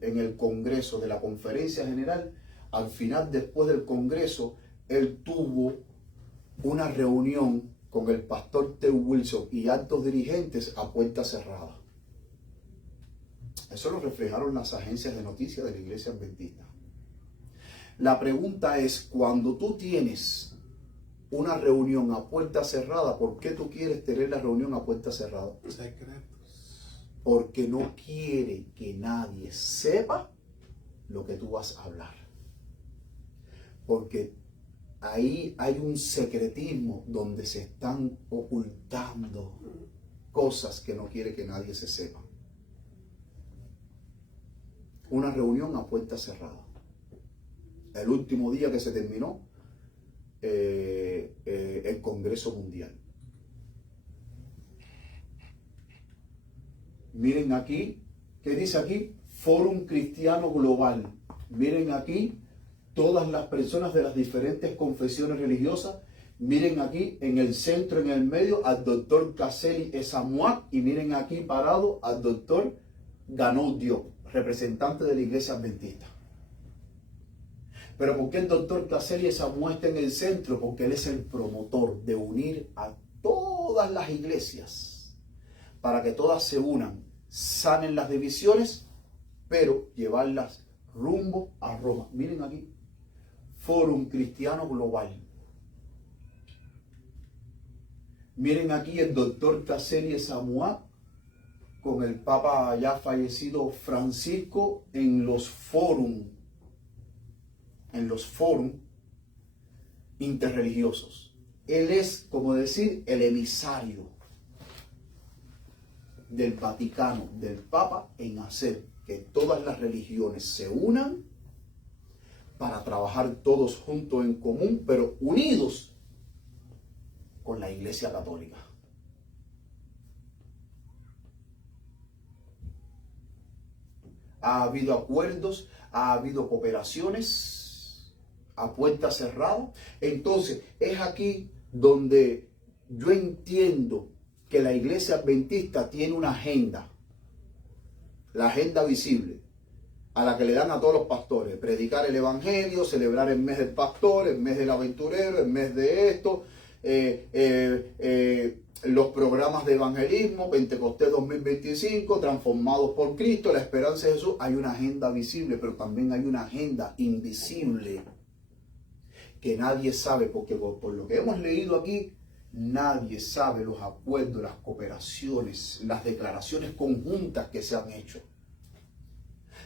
el Congreso de la Conferencia General, al final, después del Congreso, él tuvo una reunión con el pastor T. Wilson y altos dirigentes a puerta cerrada. Eso lo reflejaron las agencias de noticias de la Iglesia Adventista. La pregunta es, cuando tú tienes una reunión a puerta cerrada, ¿por qué tú quieres tener la reunión a puerta cerrada? Secretos. Porque no quiere que nadie sepa lo que tú vas a hablar. Porque ahí hay un secretismo donde se están ocultando cosas que no quiere que nadie se sepa. Una reunión a puerta cerrada. El último día que se terminó el Congreso Mundial. Miren aquí, ¿qué dice aquí? Fórum Cristiano Global. Miren aquí todas las personas de las diferentes confesiones religiosas. Miren aquí en el centro, en el medio, al doctor Kazeli Esamuak, y miren aquí parado al doctor Ganot Diop, representante de la Iglesia Adventista. Pero ¿por qué el doctor Kazeli Esamuak está en el centro? Porque él es el promotor de unir a todas las iglesias para que todas se unan, sanen las divisiones, pero llevarlas rumbo a Roma. Miren aquí, Fórum Cristiano Global. Miren aquí el doctor Caselli Samuá con el Papa ya fallecido Francisco en los fórum interreligiosos. Él es, como decir, el emisario del Vaticano, del Papa, en hacer que todas las religiones se unan para trabajar todos juntos en común, pero unidos con la Iglesia Católica. Ha habido acuerdos, ha habido cooperaciones a puerta cerrada. Entonces, es aquí donde yo entiendo que la Iglesia Adventista tiene una agenda, la agenda visible, a la que le dan a todos los pastores: predicar el Evangelio, celebrar el mes del pastor, el mes del aventurero, el mes de esto, los programas de evangelismo, Pentecostés 2025, transformados por Cristo, la esperanza de Jesús. Hay una agenda visible, pero también hay una agenda invisible que nadie sabe, porque por lo que hemos leído aquí, nadie sabe los acuerdos, las cooperaciones, las declaraciones conjuntas que se han hecho.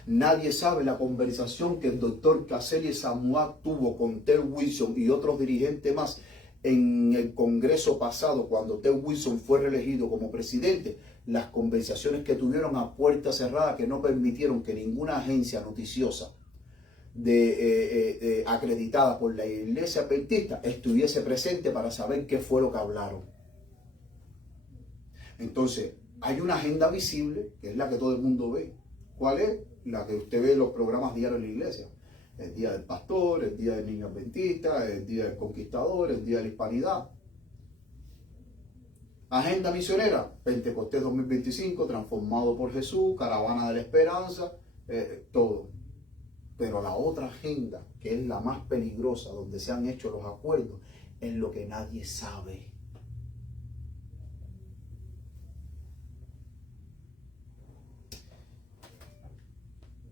Nadie sabe la conversación que el doctor Caselli Samuá tuvo con Ted Wilson y otros dirigentes más en el Congreso pasado, cuando Ted Wilson fue reelegido como presidente. Las conversaciones que tuvieron a puerta cerrada, que no permitieron que ninguna agencia noticiosa acreditada por la Iglesia Adventista estuviese presente para saber qué fue lo que hablaron. Entonces, hay una agenda visible, que es la que todo el mundo ve. ¿Cuál es? La que usted ve en los programas diarios de la iglesia. El día del pastor, el día del niño adventista, el día del conquistador, el día de la hispanidad. Agenda misionera: Pentecostés 2025, transformado por Jesús, caravana de la esperanza, todo. Pero la otra agenda, que es la más peligrosa, donde se han hecho los acuerdos, es lo que nadie sabe.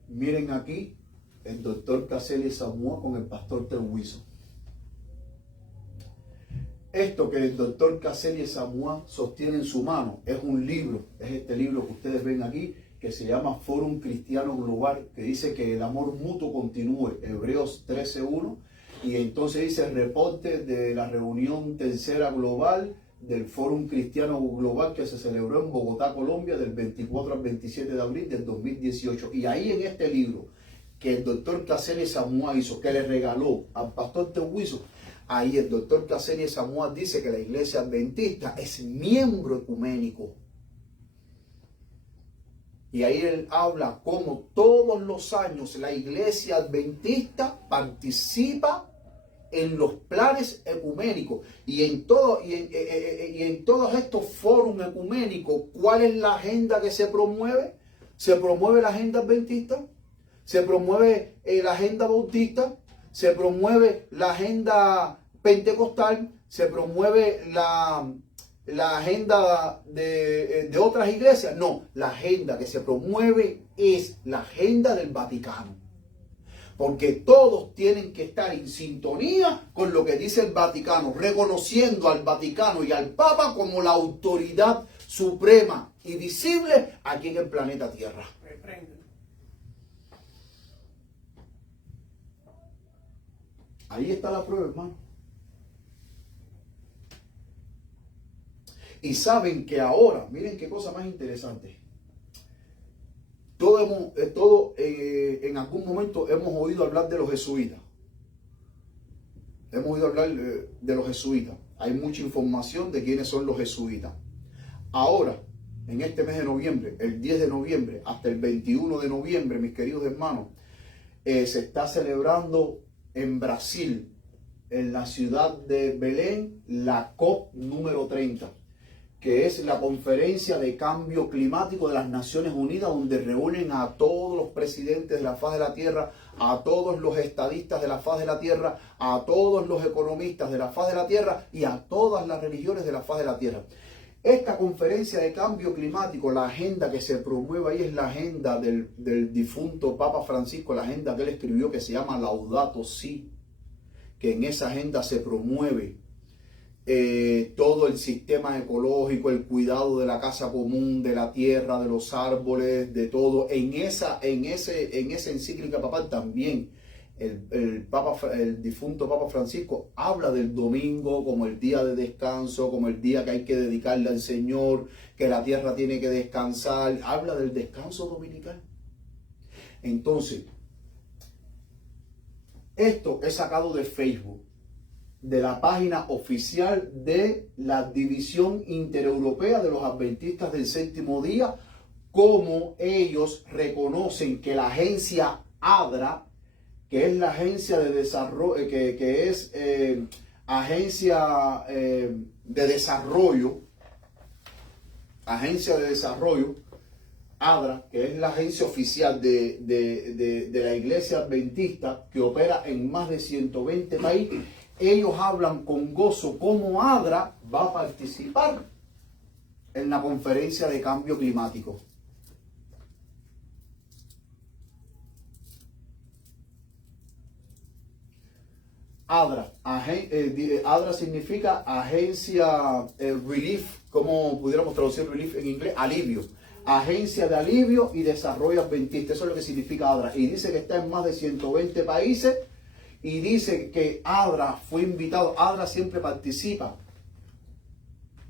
Miren aquí el doctor Caselli Samuá con el pastor Ted Wilson. Esto que el doctor Caselli Samuá sostiene en su mano es un libro, es este libro que ustedes ven aquí, que se llama Fórum Cristiano Global, que dice que el amor mutuo continúe, Hebreos 13:1, y entonces dice: reporte de la reunión tercera global del Fórum Cristiano Global que se celebró en Bogotá, Colombia, del 24 al 27 de abril del 2018. Y ahí, en este libro que el doctor Caselli Samuá hizo, que le regaló al pastor Ted Wilson, ahí el doctor Caselli Samuá dice que la Iglesia Adventista es miembro ecuménico. Y ahí él habla como todos los años la Iglesia Adventista participa en los planes ecuménicos. Y en todos estos foros ecuménicos, ¿cuál es la agenda que se promueve? Se promueve la agenda adventista, se promueve la agenda bautista, se promueve la agenda pentecostal, se promueve la agenda de otras iglesias. No, la agenda que se promueve es la agenda del Vaticano. Porque todos tienen que estar en sintonía con lo que dice el Vaticano, reconociendo al Vaticano y al Papa como la autoridad suprema y visible aquí en el planeta Tierra. Ahí está la prueba, hermano. Y saben que ahora, miren qué cosa más interesante. En algún momento hemos oído hablar de los jesuitas. Hemos oído hablar de los jesuitas. Hay mucha información de quiénes son los jesuitas. Ahora, en este mes de noviembre, el 10 de noviembre hasta el 21 de noviembre, mis queridos hermanos, se está celebrando en Brasil, en la ciudad de Belén, la COP número 30. Que es la conferencia de cambio climático de las Naciones Unidas, donde reúnen a todos los presidentes de la faz de la tierra, a todos los estadistas de la faz de la tierra, a todos los economistas de la faz de la tierra y a todas las religiones de la faz de la tierra. Esta conferencia de cambio climático, la agenda que se promueve ahí es la agenda del difunto Papa Francisco, la agenda que él escribió, que se llama Laudato Si. que en esa agenda se promueve todo el sistema ecológico, el cuidado de la casa común, de la tierra, de los árboles, de todo. En esa encíclica papal también el difunto Papa Francisco habla del domingo como el día de descanso, como el día que hay que dedicarle al Señor, que la tierra tiene que descansar. Habla del descanso dominical. Entonces, esto es sacado de Facebook, de la página oficial de la División Intereuropea de los Adventistas del Séptimo Día, como ellos reconocen que la agencia ADRA, que es la agencia de desarrollo, agencia de desarrollo, ADRA, que es la agencia oficial de la Iglesia Adventista, que opera en más de 120 países, ellos hablan con gozo cómo ADRA va a participar en la conferencia de cambio climático. ADRA, ADRA significa agencia relief, ¿cómo pudiéramos traducir relief en inglés? Alivio. Agencia de Alivio y Desarrollo Adventista, eso es lo que significa ADRA. Y dice que está en más de 120 países y dice que ADRA fue invitado. ADRA siempre participa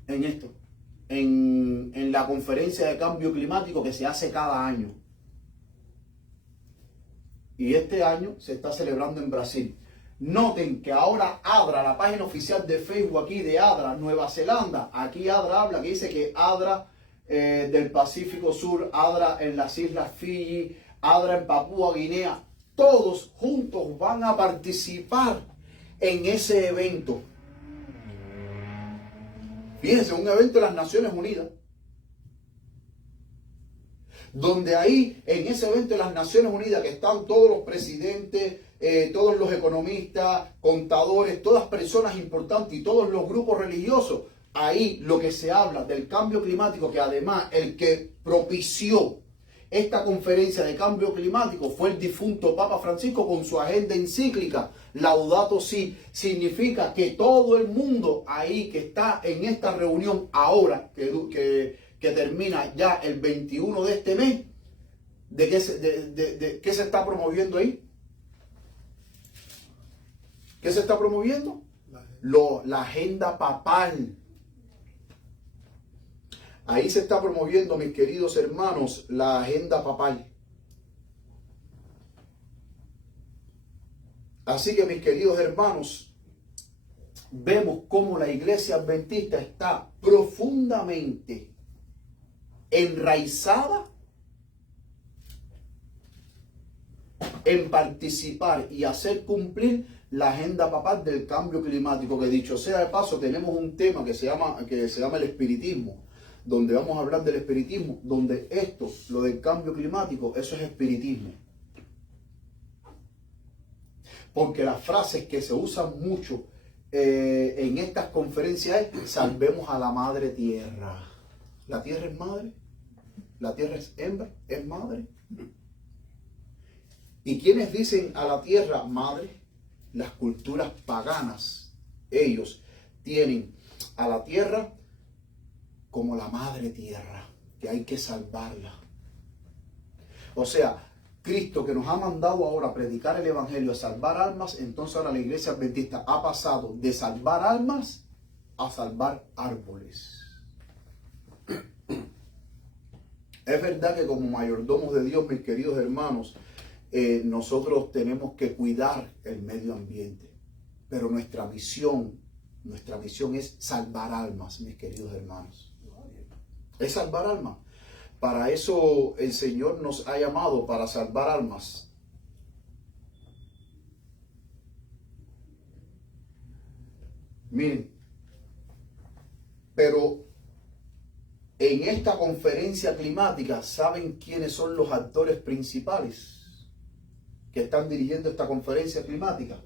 en esto, en la conferencia de cambio climático que se hace cada año. Y este año se está celebrando en Brasil. Noten que ahora ADRA, la página oficial de Facebook aquí de ADRA, Nueva Zelanda, aquí ADRA habla que dice que ADRA del Pacífico Sur, ADRA en las Islas Fiji, ADRA en Papúa Guinea, todos juntos van a participar en ese evento. Fíjense, un evento de las Naciones Unidas, donde ahí, en ese evento de las Naciones Unidas, que están todos los presidentes, todos los economistas, contadores, todas personas importantes y todos los grupos religiosos, ahí lo que se habla del cambio climático, que además el que propició esta conferencia de cambio climático fue el difunto Papa Francisco con su agenda encíclica Laudato Si. Significa que todo el mundo ahí que está en esta reunión ahora, que termina ya el 21 de este mes, ¿de qué se está promoviendo ahí? ¿Qué se está promoviendo? La agenda papal. Ahí se está promoviendo, mis queridos hermanos, la agenda papal. Así que, mis queridos hermanos, vemos cómo la Iglesia Adventista está profundamente enraizada en participar y hacer cumplir la agenda papal del cambio climático, que dicho sea de paso, tenemos un tema que se llama el espiritismo, donde vamos a hablar del espiritismo, donde esto, lo del cambio climático, eso es espiritismo. Porque las frases que se usan mucho en estas conferencias es: salvemos a la madre tierra. ¿La tierra es madre? ¿La tierra es hembra? ¿Es madre? ¿Y quiénes dicen a la tierra madre? Las culturas paganas. Ellos tienen a la tierra como la madre tierra, que hay que salvarla. O sea, Cristo, que nos ha mandado ahora a predicar el evangelio, a salvar almas, entonces ahora la Iglesia Adventista ha pasado de salvar almas a salvar árboles. Es verdad que como mayordomos de Dios, mis queridos hermanos, nosotros tenemos que cuidar el medio ambiente, pero nuestra misión es salvar almas, mis queridos hermanos. Es salvar almas. Para eso el Señor nos ha llamado, para salvar almas. Miren, pero en esta conferencia climática, ¿saben quiénes son los actores principales que están dirigiendo esta conferencia climática?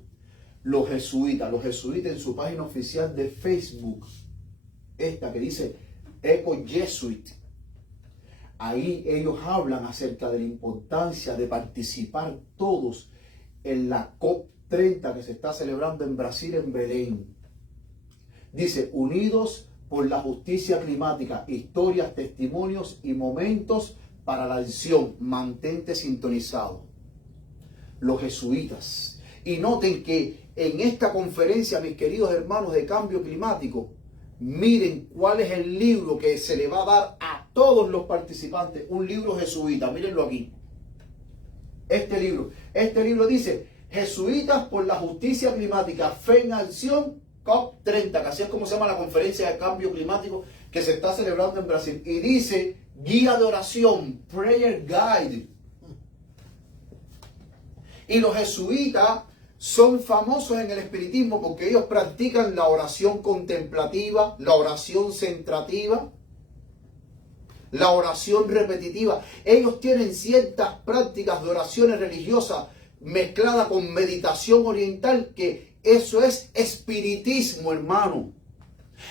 Los jesuitas. Los jesuitas en su página oficial de Facebook, esta que dice Eco Jesuit, ahí ellos hablan acerca de la importancia de participar todos en la COP COP30 que se está celebrando en Brasil, en Belén. Dice, unidos por la justicia climática, historias, testimonios y momentos para la acción. Mantente sintonizado. Los jesuitas. Y noten que en esta conferencia, mis queridos hermanos de cambio climático, miren cuál es el libro que se le va a dar a todos los participantes. Un libro jesuita, mírenlo aquí. Este libro dice, Jesuitas por la justicia climática, fe en acción, COP30, que así es como se llama la conferencia de cambio climático que se está celebrando en Brasil. Y dice, guía de oración, prayer guide. Y los jesuitas son famosos en el espiritismo porque ellos practican la oración contemplativa, la oración centrativa, la oración repetitiva. Ellos tienen ciertas prácticas de oraciones religiosas mezcladas con meditación oriental, que eso es espiritismo, hermano.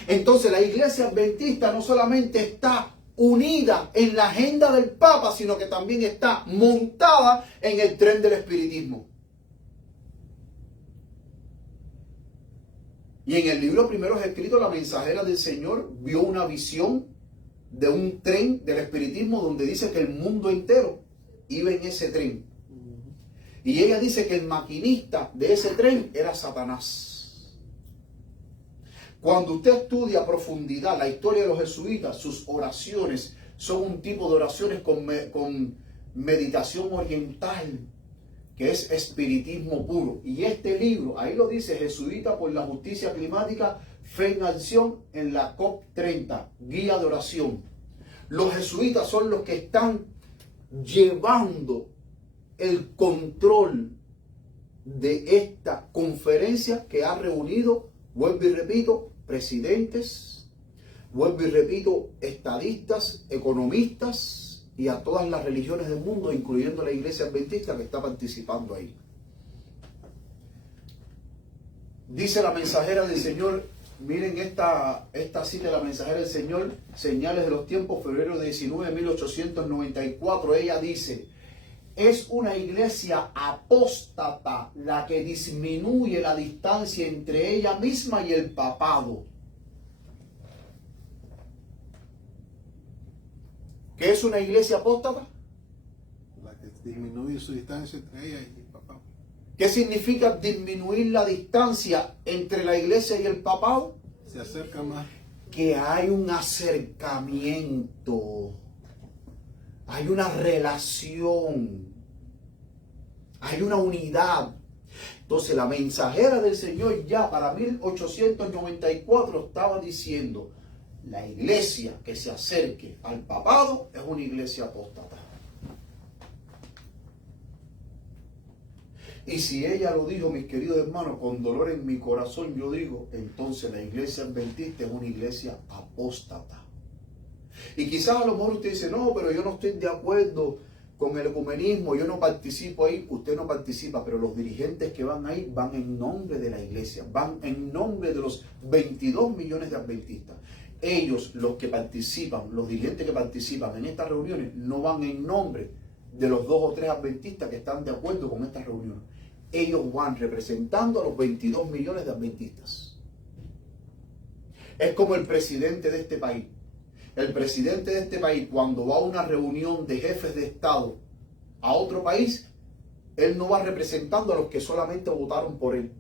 Entonces la iglesia adventista no solamente está unida en la agenda del Papa, sino que también está montada en el tren del espiritismo. Y en el libro Primeros Escritos, la mensajera del Señor vio una visión de un tren del espiritismo donde dice que el mundo entero iba en ese tren. Y ella dice que el maquinista de ese tren era Satanás. Cuando usted estudia a profundidad la historia de los jesuitas, sus oraciones son un tipo de oraciones con meditación oriental, que es espiritismo puro. Y este libro, ahí lo dice, Jesuita por la justicia climática, fe en acción, en la COP30, guía de oración. Los jesuitas son los que están llevando el control de esta conferencia que ha reunido, vuelvo y repito, presidentes, vuelvo y repito, estadistas, economistas y a todas las religiones del mundo, incluyendo la iglesia adventista que está participando ahí. Dice la mensajera del Señor, miren esta cita de la mensajera del Señor, Señales de los Tiempos, febrero 19 de 1894. Ella dice, es una iglesia apóstata la que disminuye la distancia entre ella misma y el papado. ¿Qué es una iglesia apóstata? La que disminuye su distancia entre ella y el papado. ¿Qué significa disminuir la distancia entre la iglesia y el papado? Se acerca más. Que hay un acercamiento, hay una relación, hay una unidad. Entonces la mensajera del Señor ya para 1894 estaba diciendo, la iglesia que se acerque al papado es una iglesia apóstata. Y si ella lo dijo, mis queridos hermanos, con dolor en mi corazón, yo digo, entonces la iglesia adventista es una iglesia apóstata. Y quizás a lo mejor usted dice, no, pero yo no estoy de acuerdo con el ecumenismo, yo no participo ahí. Usted no participa, pero los dirigentes que van ahí van en nombre de la iglesia, van en nombre de los 22 millones de adventistas. Ellos, los que participan, los dirigentes que participan en estas reuniones, no van en nombre de los 2 o 3 adventistas que están de acuerdo con estas reuniones. Ellos van representando a los 22 millones de adventistas. Es como el presidente de este país. El presidente de este país, cuando va a una reunión de jefes de Estado a otro país, él no va representando a los que solamente votaron por él.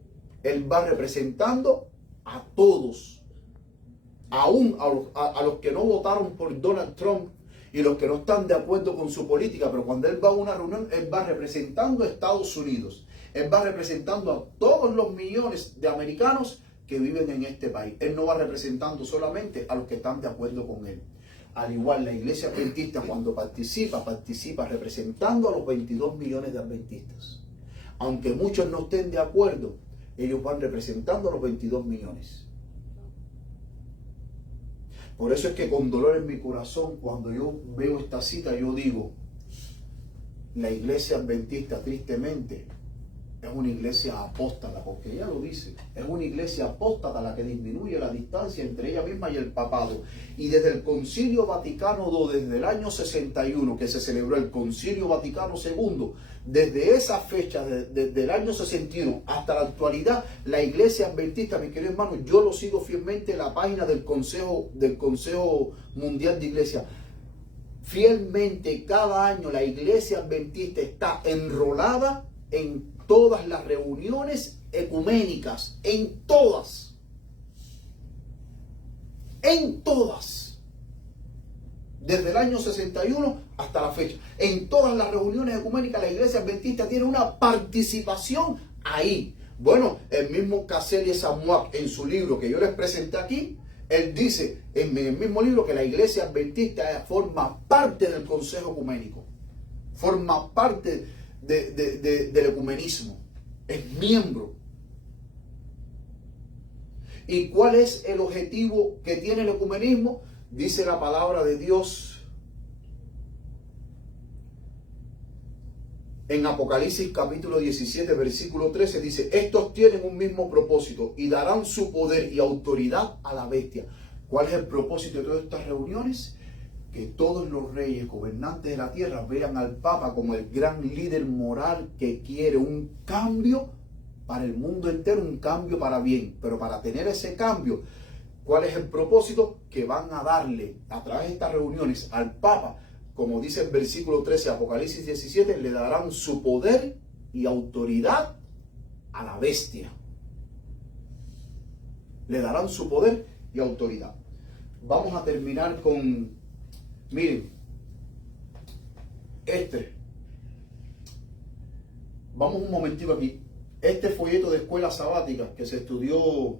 Él va representando a todos. Aún a los que no votaron por Donald Trump y los que no están de acuerdo con su política, pero cuando él va a una reunión, él va representando a Estados Unidos. Él va representando a todos los millones de americanos que viven en este país. Él no va representando solamente a los que están de acuerdo con él. Al igual, la iglesia adventista cuando participa representando a los 22 millones de adventistas. Aunque muchos no estén de acuerdo, ellos van representando a los 22 millones. Por eso es que con dolor en mi corazón, cuando yo veo esta cita, yo digo, la iglesia adventista, tristemente, es una iglesia apóstata, porque ella lo dice, es una iglesia apóstata la que disminuye la distancia entre ella misma y el papado. Y desde el Concilio Vaticano II, desde el año 61, que se celebró el Concilio Vaticano II, Desde esa fecha, desde el año 61 hasta la actualidad, la Iglesia Adventista, mis queridos hermanos, yo lo sigo fielmente en la página del Consejo Mundial de Iglesia. Fielmente, cada año la Iglesia Adventista está enrolada en todas las reuniones ecuménicas, en todas. En todas. Desde el año 61 hasta la fecha. En todas las reuniones ecuménicas la Iglesia Adventista tiene una participación ahí. Bueno, el mismo Cassell Samuel en su libro que yo les presenté aquí, él dice en el mismo libro que la Iglesia Adventista forma parte del Consejo Ecuménico. Forma parte del ecumenismo. Es miembro. ¿Y cuál es el objetivo que tiene el ecumenismo? Dice la palabra de Dios en Apocalipsis capítulo 17, versículo 13, dice: estos tienen un mismo propósito y darán su poder y autoridad a la bestia. ¿Cuál es el propósito de todas estas reuniones? Que todos los reyes gobernantes de la tierra vean al Papa como el gran líder moral que quiere un cambio para el mundo entero, un cambio para bien. Pero para tener ese cambio, ¿cuál es el propósito? Que van a darle a través de estas reuniones al Papa, como dice el versículo 13 de Apocalipsis 17, le darán su poder y autoridad a la bestia. Le darán su poder y autoridad. Vamos a terminar con, miren, vamos un momentito aquí. Este folleto de escuela sabática que se estudió,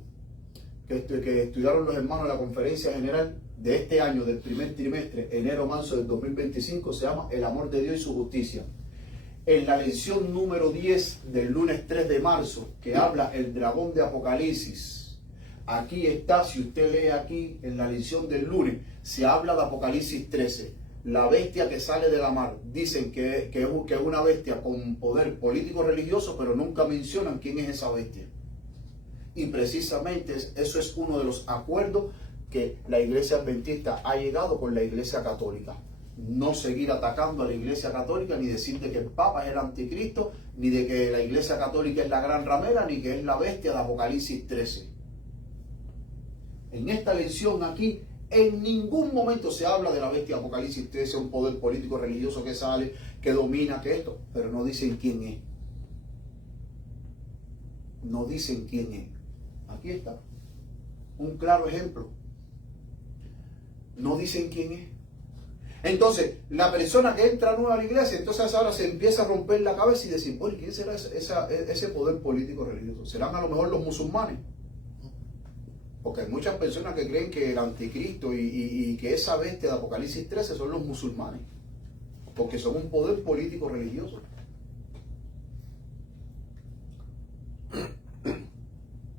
que estudiaron los hermanos de la conferencia general de este año, del primer trimestre, enero-marzo del 2025, se llama El amor de Dios y su justicia. En la lección número 10 del lunes 3 de marzo, que habla el dragón de Apocalipsis, aquí está, si usted lee aquí en la lección del lunes, se habla de Apocalipsis 13, la bestia que sale de la mar. Dicen que es una bestia con poder político religioso, pero nunca mencionan quién es esa bestia. Y precisamente eso es uno de los acuerdos que la Iglesia Adventista ha llegado con la Iglesia Católica. No seguir atacando a la Iglesia Católica, ni decir de que el Papa es el anticristo, ni de que la Iglesia Católica es la gran ramera, ni que es la bestia de Apocalipsis 13. En esta lección aquí, en ningún momento se habla de la bestia de Apocalipsis 13, un poder político religioso que sale, que domina, que esto, pero no dicen quién es. No dicen quién es. Aquí está. Un claro ejemplo. No dicen quién es. Entonces, la persona que entra nueva a la iglesia, entonces ahora se empieza a romper la cabeza y decir, bueno, ¿quién será ese poder político religioso? ¿Serán a lo mejor los musulmanes? Porque hay muchas personas que creen que el anticristo y que esa bestia de Apocalipsis 13 son los musulmanes. Porque son un poder político religioso.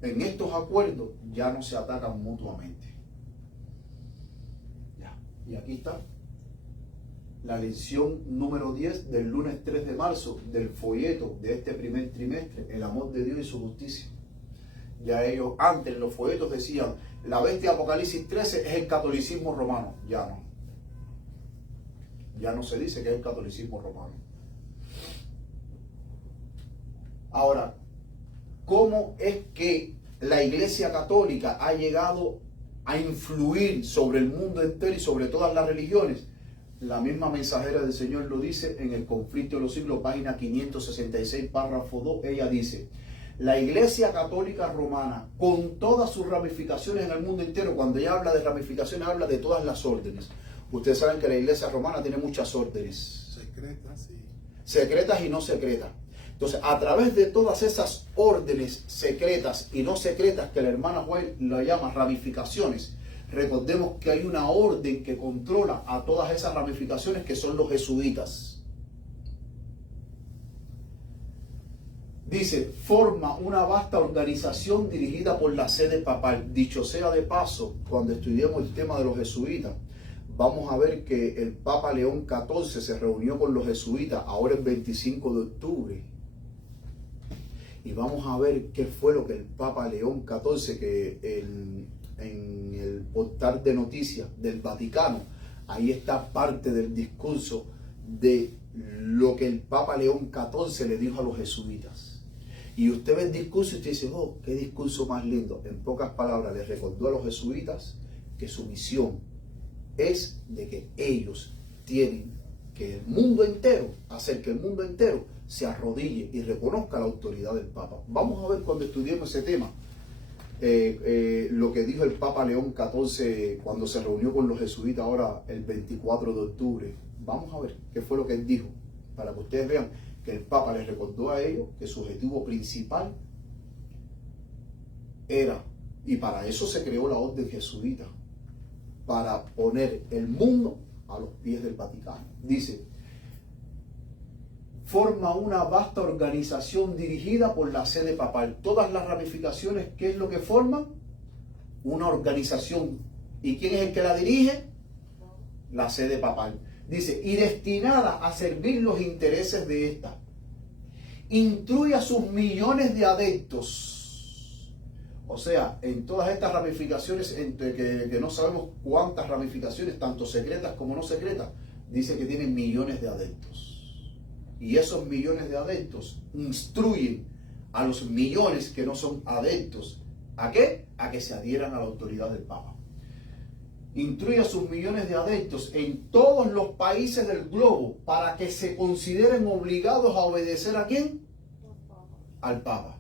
En estos acuerdos ya no se atacan mutuamente. Ya. Y aquí está la lección número 10 del lunes 3 de marzo del folleto de este primer trimestre, el amor de Dios y su justicia. Ya ellos antes en los folletos decían, la bestia de Apocalipsis 13 es el catolicismo romano. Ya no. Ya no se dice que es el catolicismo romano. Ahora, ¿cómo es que la Iglesia Católica ha llegado a influir sobre el mundo entero y sobre todas las religiones? La misma mensajera del Señor lo dice en El conflicto de los siglos, página 566, párrafo 2. Ella dice, la Iglesia Católica Romana, con todas sus ramificaciones en el mundo entero, cuando ella habla de ramificaciones, habla de todas las órdenes. Ustedes saben que la Iglesia Romana tiene muchas órdenes. Secretas, sí. Secretas y no secretas. Entonces, a través de todas esas órdenes secretas y no secretas, que la hermana Joel lo llama ramificaciones, recordemos que hay una orden que controla a todas esas ramificaciones, que son los jesuitas. Dice, forma una vasta organización dirigida por la sede papal. Dicho sea de paso, cuando estudiemos el tema de los jesuitas, vamos a ver que el Papa León XIV se reunió con los jesuitas ahora el 25 de octubre. Y vamos a ver qué fue lo que el Papa León XIV, que en el portal de noticias del Vaticano, ahí está parte del discurso de lo que el Papa León XIV le dijo a los jesuitas. Y usted ve el discurso y usted dice, oh, qué discurso más lindo. En pocas palabras, les recordó a los jesuitas que su misión es de que ellos tienen que el mundo entero, hacer que el mundo entero se arrodille y reconozca la autoridad del Papa. Vamos a ver cuando estudiemos ese tema, lo que dijo el Papa León XIV cuando se reunió con los jesuitas ahora el 24 de octubre. Vamos a ver qué fue lo que él dijo, para que ustedes vean que el Papa les recordó a ellos que su objetivo principal era, y para eso se creó la orden jesuita, para poner el mundo a los pies del Vaticano. Dice, forma una vasta organización dirigida por la sede papal. Todas las ramificaciones, ¿qué es lo que forman? Una organización. ¿Y quién es el que la dirige? La sede papal. Dice, y destinada a servir los intereses de esta. Instruye a sus millones de adeptos. O sea, en todas estas ramificaciones, entre que no sabemos cuántas ramificaciones, tanto secretas como no secretas, dice que tienen millones de adeptos. Y esos millones de adeptos instruyen a los millones que no son adeptos. ¿A qué? A que se adhieran a la autoridad del Papa. Instruye a sus millones de adeptos en todos los países del globo para que se consideren obligados a obedecer ¿a quién? Al Papa.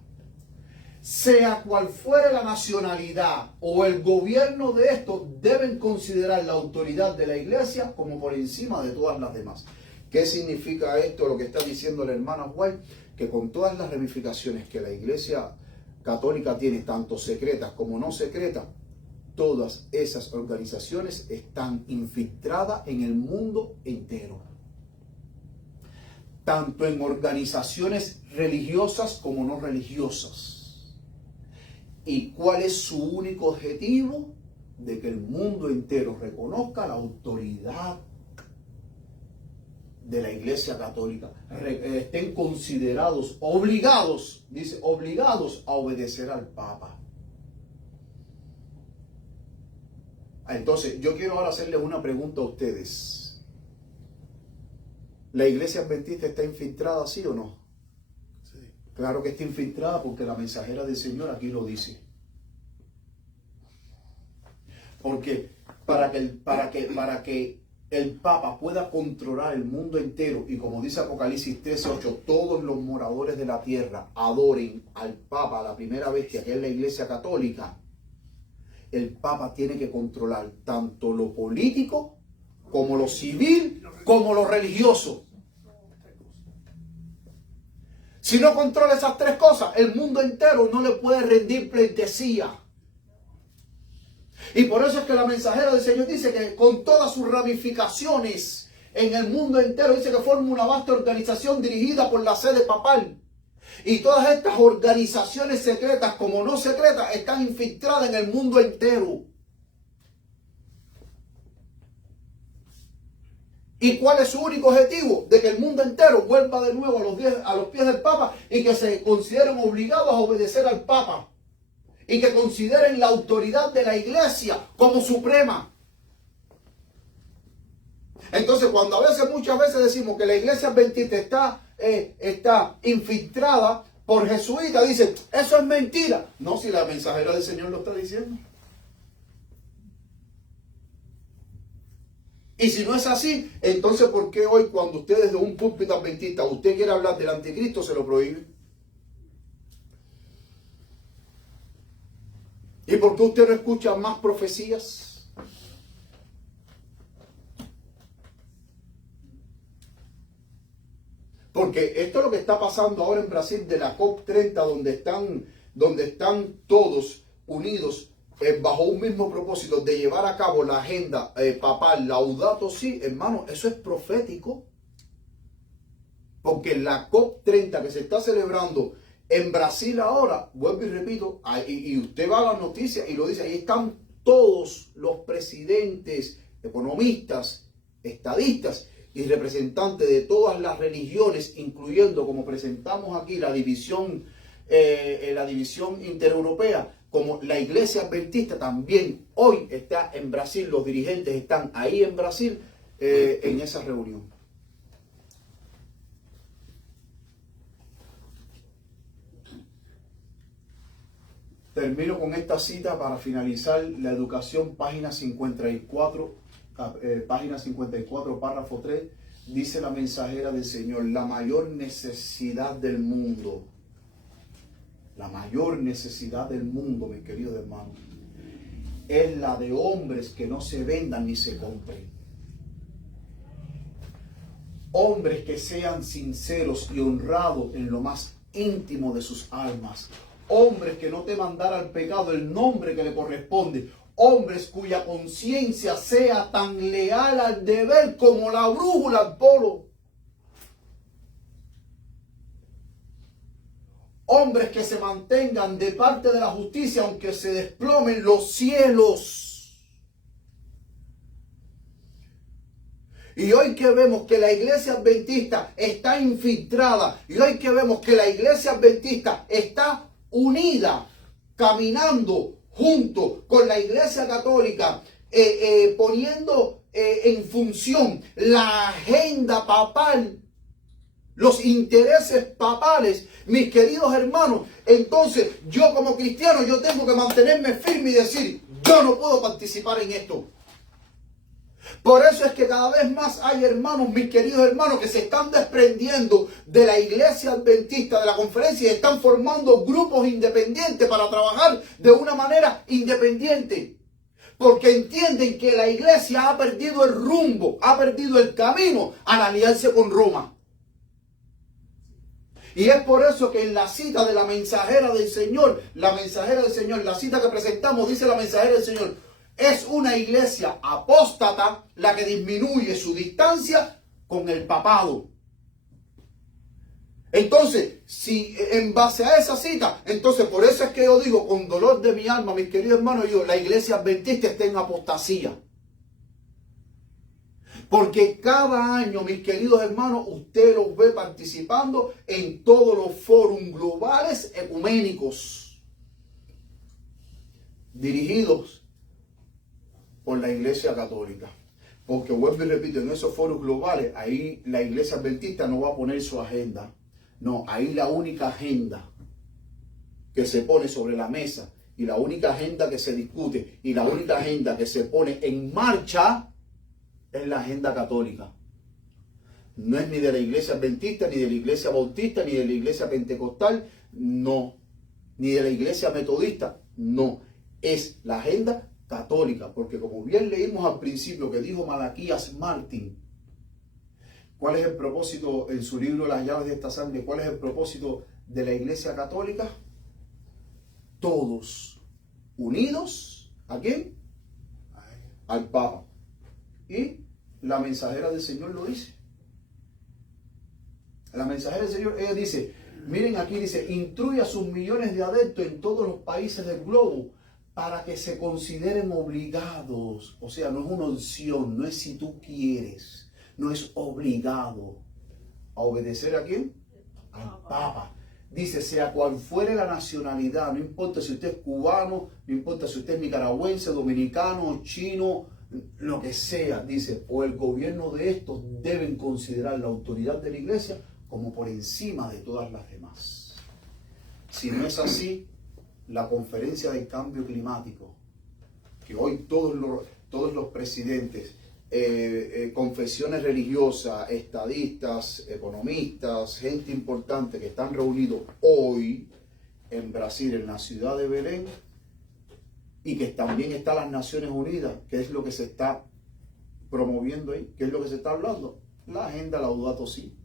Sea cual fuere la nacionalidad o el gobierno de estos, deben considerar la autoridad de la Iglesia como por encima de todas las demás. ¿Qué significa esto? Lo que está diciendo la hermana White, que con todas las ramificaciones que la Iglesia Católica tiene, tanto secretas como no secretas, todas esas organizaciones están infiltradas en el mundo entero. Tanto en organizaciones religiosas como no religiosas. ¿Y cuál es su único objetivo? De que el mundo entero reconozca la autoridad de la Iglesia Católica, estén considerados, obligados, dice, obligados a obedecer al Papa. Entonces, yo quiero ahora hacerles una pregunta a ustedes. ¿La Iglesia Adventista está infiltrada, sí o no? Sí. Claro que está infiltrada porque la mensajera del Señor aquí lo dice. Porque para que el Papa pueda controlar el mundo entero y como dice Apocalipsis 13:8, todos los moradores de la tierra adoren al Papa, la primera bestia que es la Iglesia Católica, el Papa tiene que controlar tanto lo político como lo civil como lo religioso. Si no controla esas tres cosas, el mundo entero no le puede rendir pleitesía. Y por eso es que la mensajera del Señor dice que con todas sus ramificaciones en el mundo entero, dice que forma una vasta organización dirigida por la sede papal. Y todas estas organizaciones secretas como no secretas están infiltradas en el mundo entero. ¿Y cuál es su único objetivo? De que el mundo entero vuelva de nuevo a los pies del Papa y que se consideren obligados a obedecer al Papa. Y que consideren la autoridad de la Iglesia como suprema. Entonces, cuando muchas veces decimos que la Iglesia Adventista está infiltrada por jesuitas, dicen, eso es mentira. No, si la mensajera del Señor lo está diciendo. Y si no es así, entonces ¿por qué hoy cuando usted desde un púlpito adventista usted quiere hablar del anticristo se lo prohíbe? ¿Y por qué usted no escucha más profecías? Porque esto es lo que está pasando ahora en Brasil de la COP30, donde están todos unidos bajo un mismo propósito de llevar a cabo la agenda papal Laudato Si, hermano, eso es profético. Porque la COP30 que se está celebrando en Brasil ahora, vuelvo y repito, y usted va a las noticias y lo dice, ahí están todos los presidentes, economistas, estadistas y representantes de todas las religiones, incluyendo, como presentamos aquí, la división intereuropea, como la Iglesia Adventista también hoy está en Brasil, los dirigentes están ahí en Brasil en esa reunión. Termino con esta cita para finalizar la educación, página 54, párrafo 3. Dice la mensajera del Señor: la mayor necesidad del mundo, mis queridos hermanos, es la de hombres que no se vendan ni se compren. Hombres que sean sinceros y honrados en lo más íntimo de sus almas. Hombres que no teman dar al pecado el nombre que le corresponde. Hombres cuya conciencia sea tan leal al deber como la brújula al polo. Hombres que se mantengan de parte de la justicia aunque se desplomen los cielos. Y hoy que vemos que la iglesia adventista está infiltrada, y hoy que vemos que la iglesia adventista está unida, caminando junto con la iglesia católica, poniendo en función la agenda papal, los intereses papales, mis queridos hermanos, entonces yo como cristiano yo tengo que mantenerme firme y decir: yo no puedo participar en esto. Por eso es que cada vez más hay hermanos, mis queridos hermanos, que se están desprendiendo de la iglesia adventista, de la conferencia, y están formando grupos independientes para trabajar de una manera independiente. Porque entienden que la iglesia ha perdido el rumbo, ha perdido el camino al aliarse con Roma. Y es por eso que en la cita de la mensajera del Señor, la cita que presentamos, dice la mensajera del Señor: es una iglesia apóstata la que disminuye su distancia con el papado. Entonces, si en base a esa cita, entonces por eso es que yo digo con dolor de mi alma, mis queridos hermanos, la iglesia adventista está en apostasía. Porque cada año, mis queridos hermanos, usted los ve participando en todos los foros globales ecuménicos dirigidos por la iglesia católica. Porque vuelvo y repito, en esos foros globales, ahí la iglesia adventista no va a poner su agenda. No, ahí la única agenda que se pone sobre la mesa, y la única agenda que se discute, y la única agenda que se pone en marcha, es la agenda católica. No es ni de la iglesia adventista, ni de la iglesia bautista, ni de la iglesia pentecostal, no. Ni de la iglesia metodista, no. Es la agenda católica, porque como bien leímos al principio que dijo Malaquías Martín, ¿cuál es el propósito en su libro Las llaves de esta sangre? ¿Cuál es el propósito de la iglesia católica? Todos unidos, ¿a quién? Al Papa. Y la mensajera del Señor lo dice. La mensajera del Señor, ella dice, miren aquí, dice: instruye a sus millones de adeptos en todos los países del globo para que se consideren obligados. O sea, no es una opción, no es si tú quieres, no es obligado a obedecer ¿a quién? Al Papa. Dice, sea cual fuere la nacionalidad, no importa si usted es cubano, no importa si usted es nicaragüense, dominicano, chino, lo que sea, dice, o el gobierno de estos deben considerar la autoridad de la iglesia como por encima de todas las demás. Si no es así, la conferencia del cambio climático, que hoy todos los presidentes, confesiones religiosas, estadistas, economistas, gente importante que están reunidos hoy en Brasil, en la ciudad de Belén, y que también está las Naciones Unidas, que es lo que se está promoviendo ahí, que es lo que se está hablando, la agenda Laudato Si.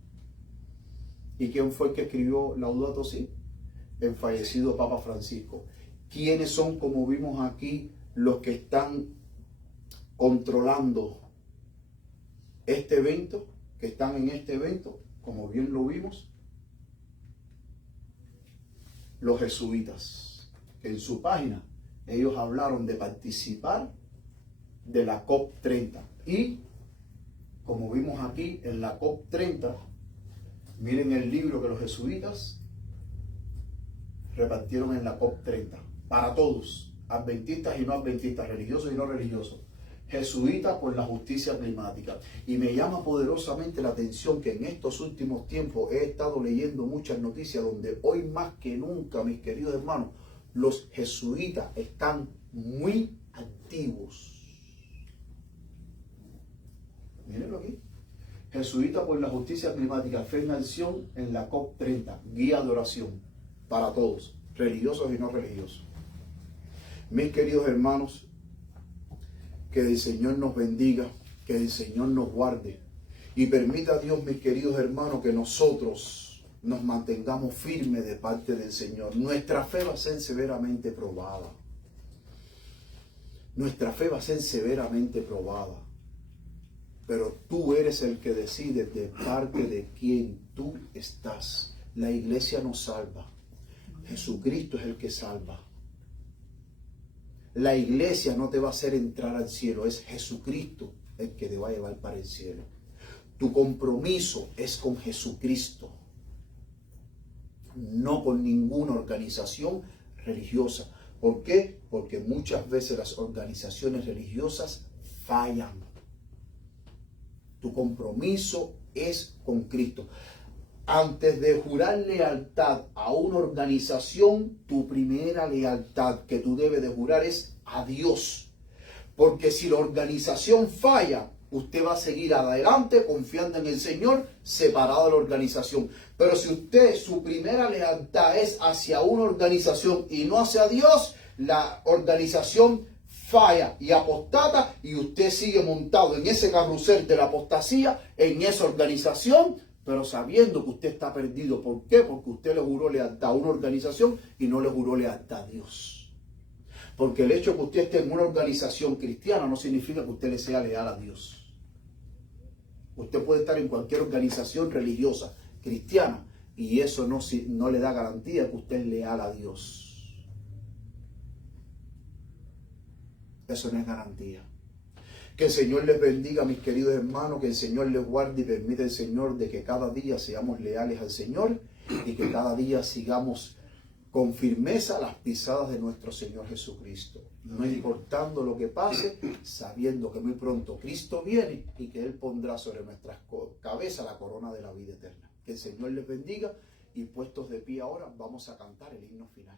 ¿Y quién fue el que escribió Laudato Si? El fallecido Papa Francisco. ¿Quiénes son, como vimos aquí, los que están controlando este evento, que están en este evento, como bien lo vimos? Los jesuitas, que en su página ellos hablaron de participar de la COP30. Y, como vimos aquí en la COP30, miren el libro que los jesuitas repartieron en la COP30. Para todos, adventistas y no adventistas, religiosos y no religiosos. Jesuitas por la justicia climática. Y me llama poderosamente la atención que en estos últimos tiempos he estado leyendo muchas noticias donde hoy más que nunca, mis queridos hermanos, Los jesuitas están muy activos. Mírenlo aquí. Jesuita por la justicia climática, fe en acción en la COP30, guía de oración para todos, religiosos y no religiosos. Mis queridos hermanos, que el Señor nos bendiga, que el Señor nos guarde y permita a Dios, mis queridos hermanos, que nosotros nos mantengamos firmes de parte del Señor. Nuestra fe va a ser severamente probada. Nuestra fe va a ser severamente probada. Pero tú eres el que decide de parte de quién tú estás. La iglesia nos salva. Jesucristo es el que salva. La iglesia no te va a hacer entrar al cielo. Es Jesucristo el que te va a llevar para el cielo. Tu compromiso es con Jesucristo. No con ninguna organización religiosa. ¿Por qué? Porque muchas veces las organizaciones religiosas fallan. Tu compromiso es con Cristo. Antes de jurar lealtad a una organización, tu primera lealtad que tú debes de jurar es a Dios. Porque si la organización falla, usted va a seguir adelante confiando en el Señor, separado de la organización. Pero si usted, su primera lealtad es hacia una organización y no hacia Dios, la organización falla y apostata y usted sigue montado en ese carrusel de la apostasía, en esa organización, pero sabiendo que usted está perdido. ¿Por qué? Porque usted le juró lealtad a una organización y no le juró lealtad a Dios. Porque el hecho de que usted esté en una organización cristiana no significa que usted le sea leal a Dios. Usted puede estar en cualquier organización religiosa, cristiana, y eso no le da garantía de que usted es leal a Dios. Eso no es garantía. Que el Señor les bendiga, mis queridos hermanos, que el Señor les guarde y permita el Señor de que cada día seamos leales al Señor y que cada día sigamos con firmeza las pisadas de nuestro Señor Jesucristo. No importando lo que pase, sabiendo que muy pronto Cristo viene y que Él pondrá sobre nuestras cabezas la corona de la vida eterna. Que el Señor les bendiga y puestos de pie ahora vamos a cantar el himno final.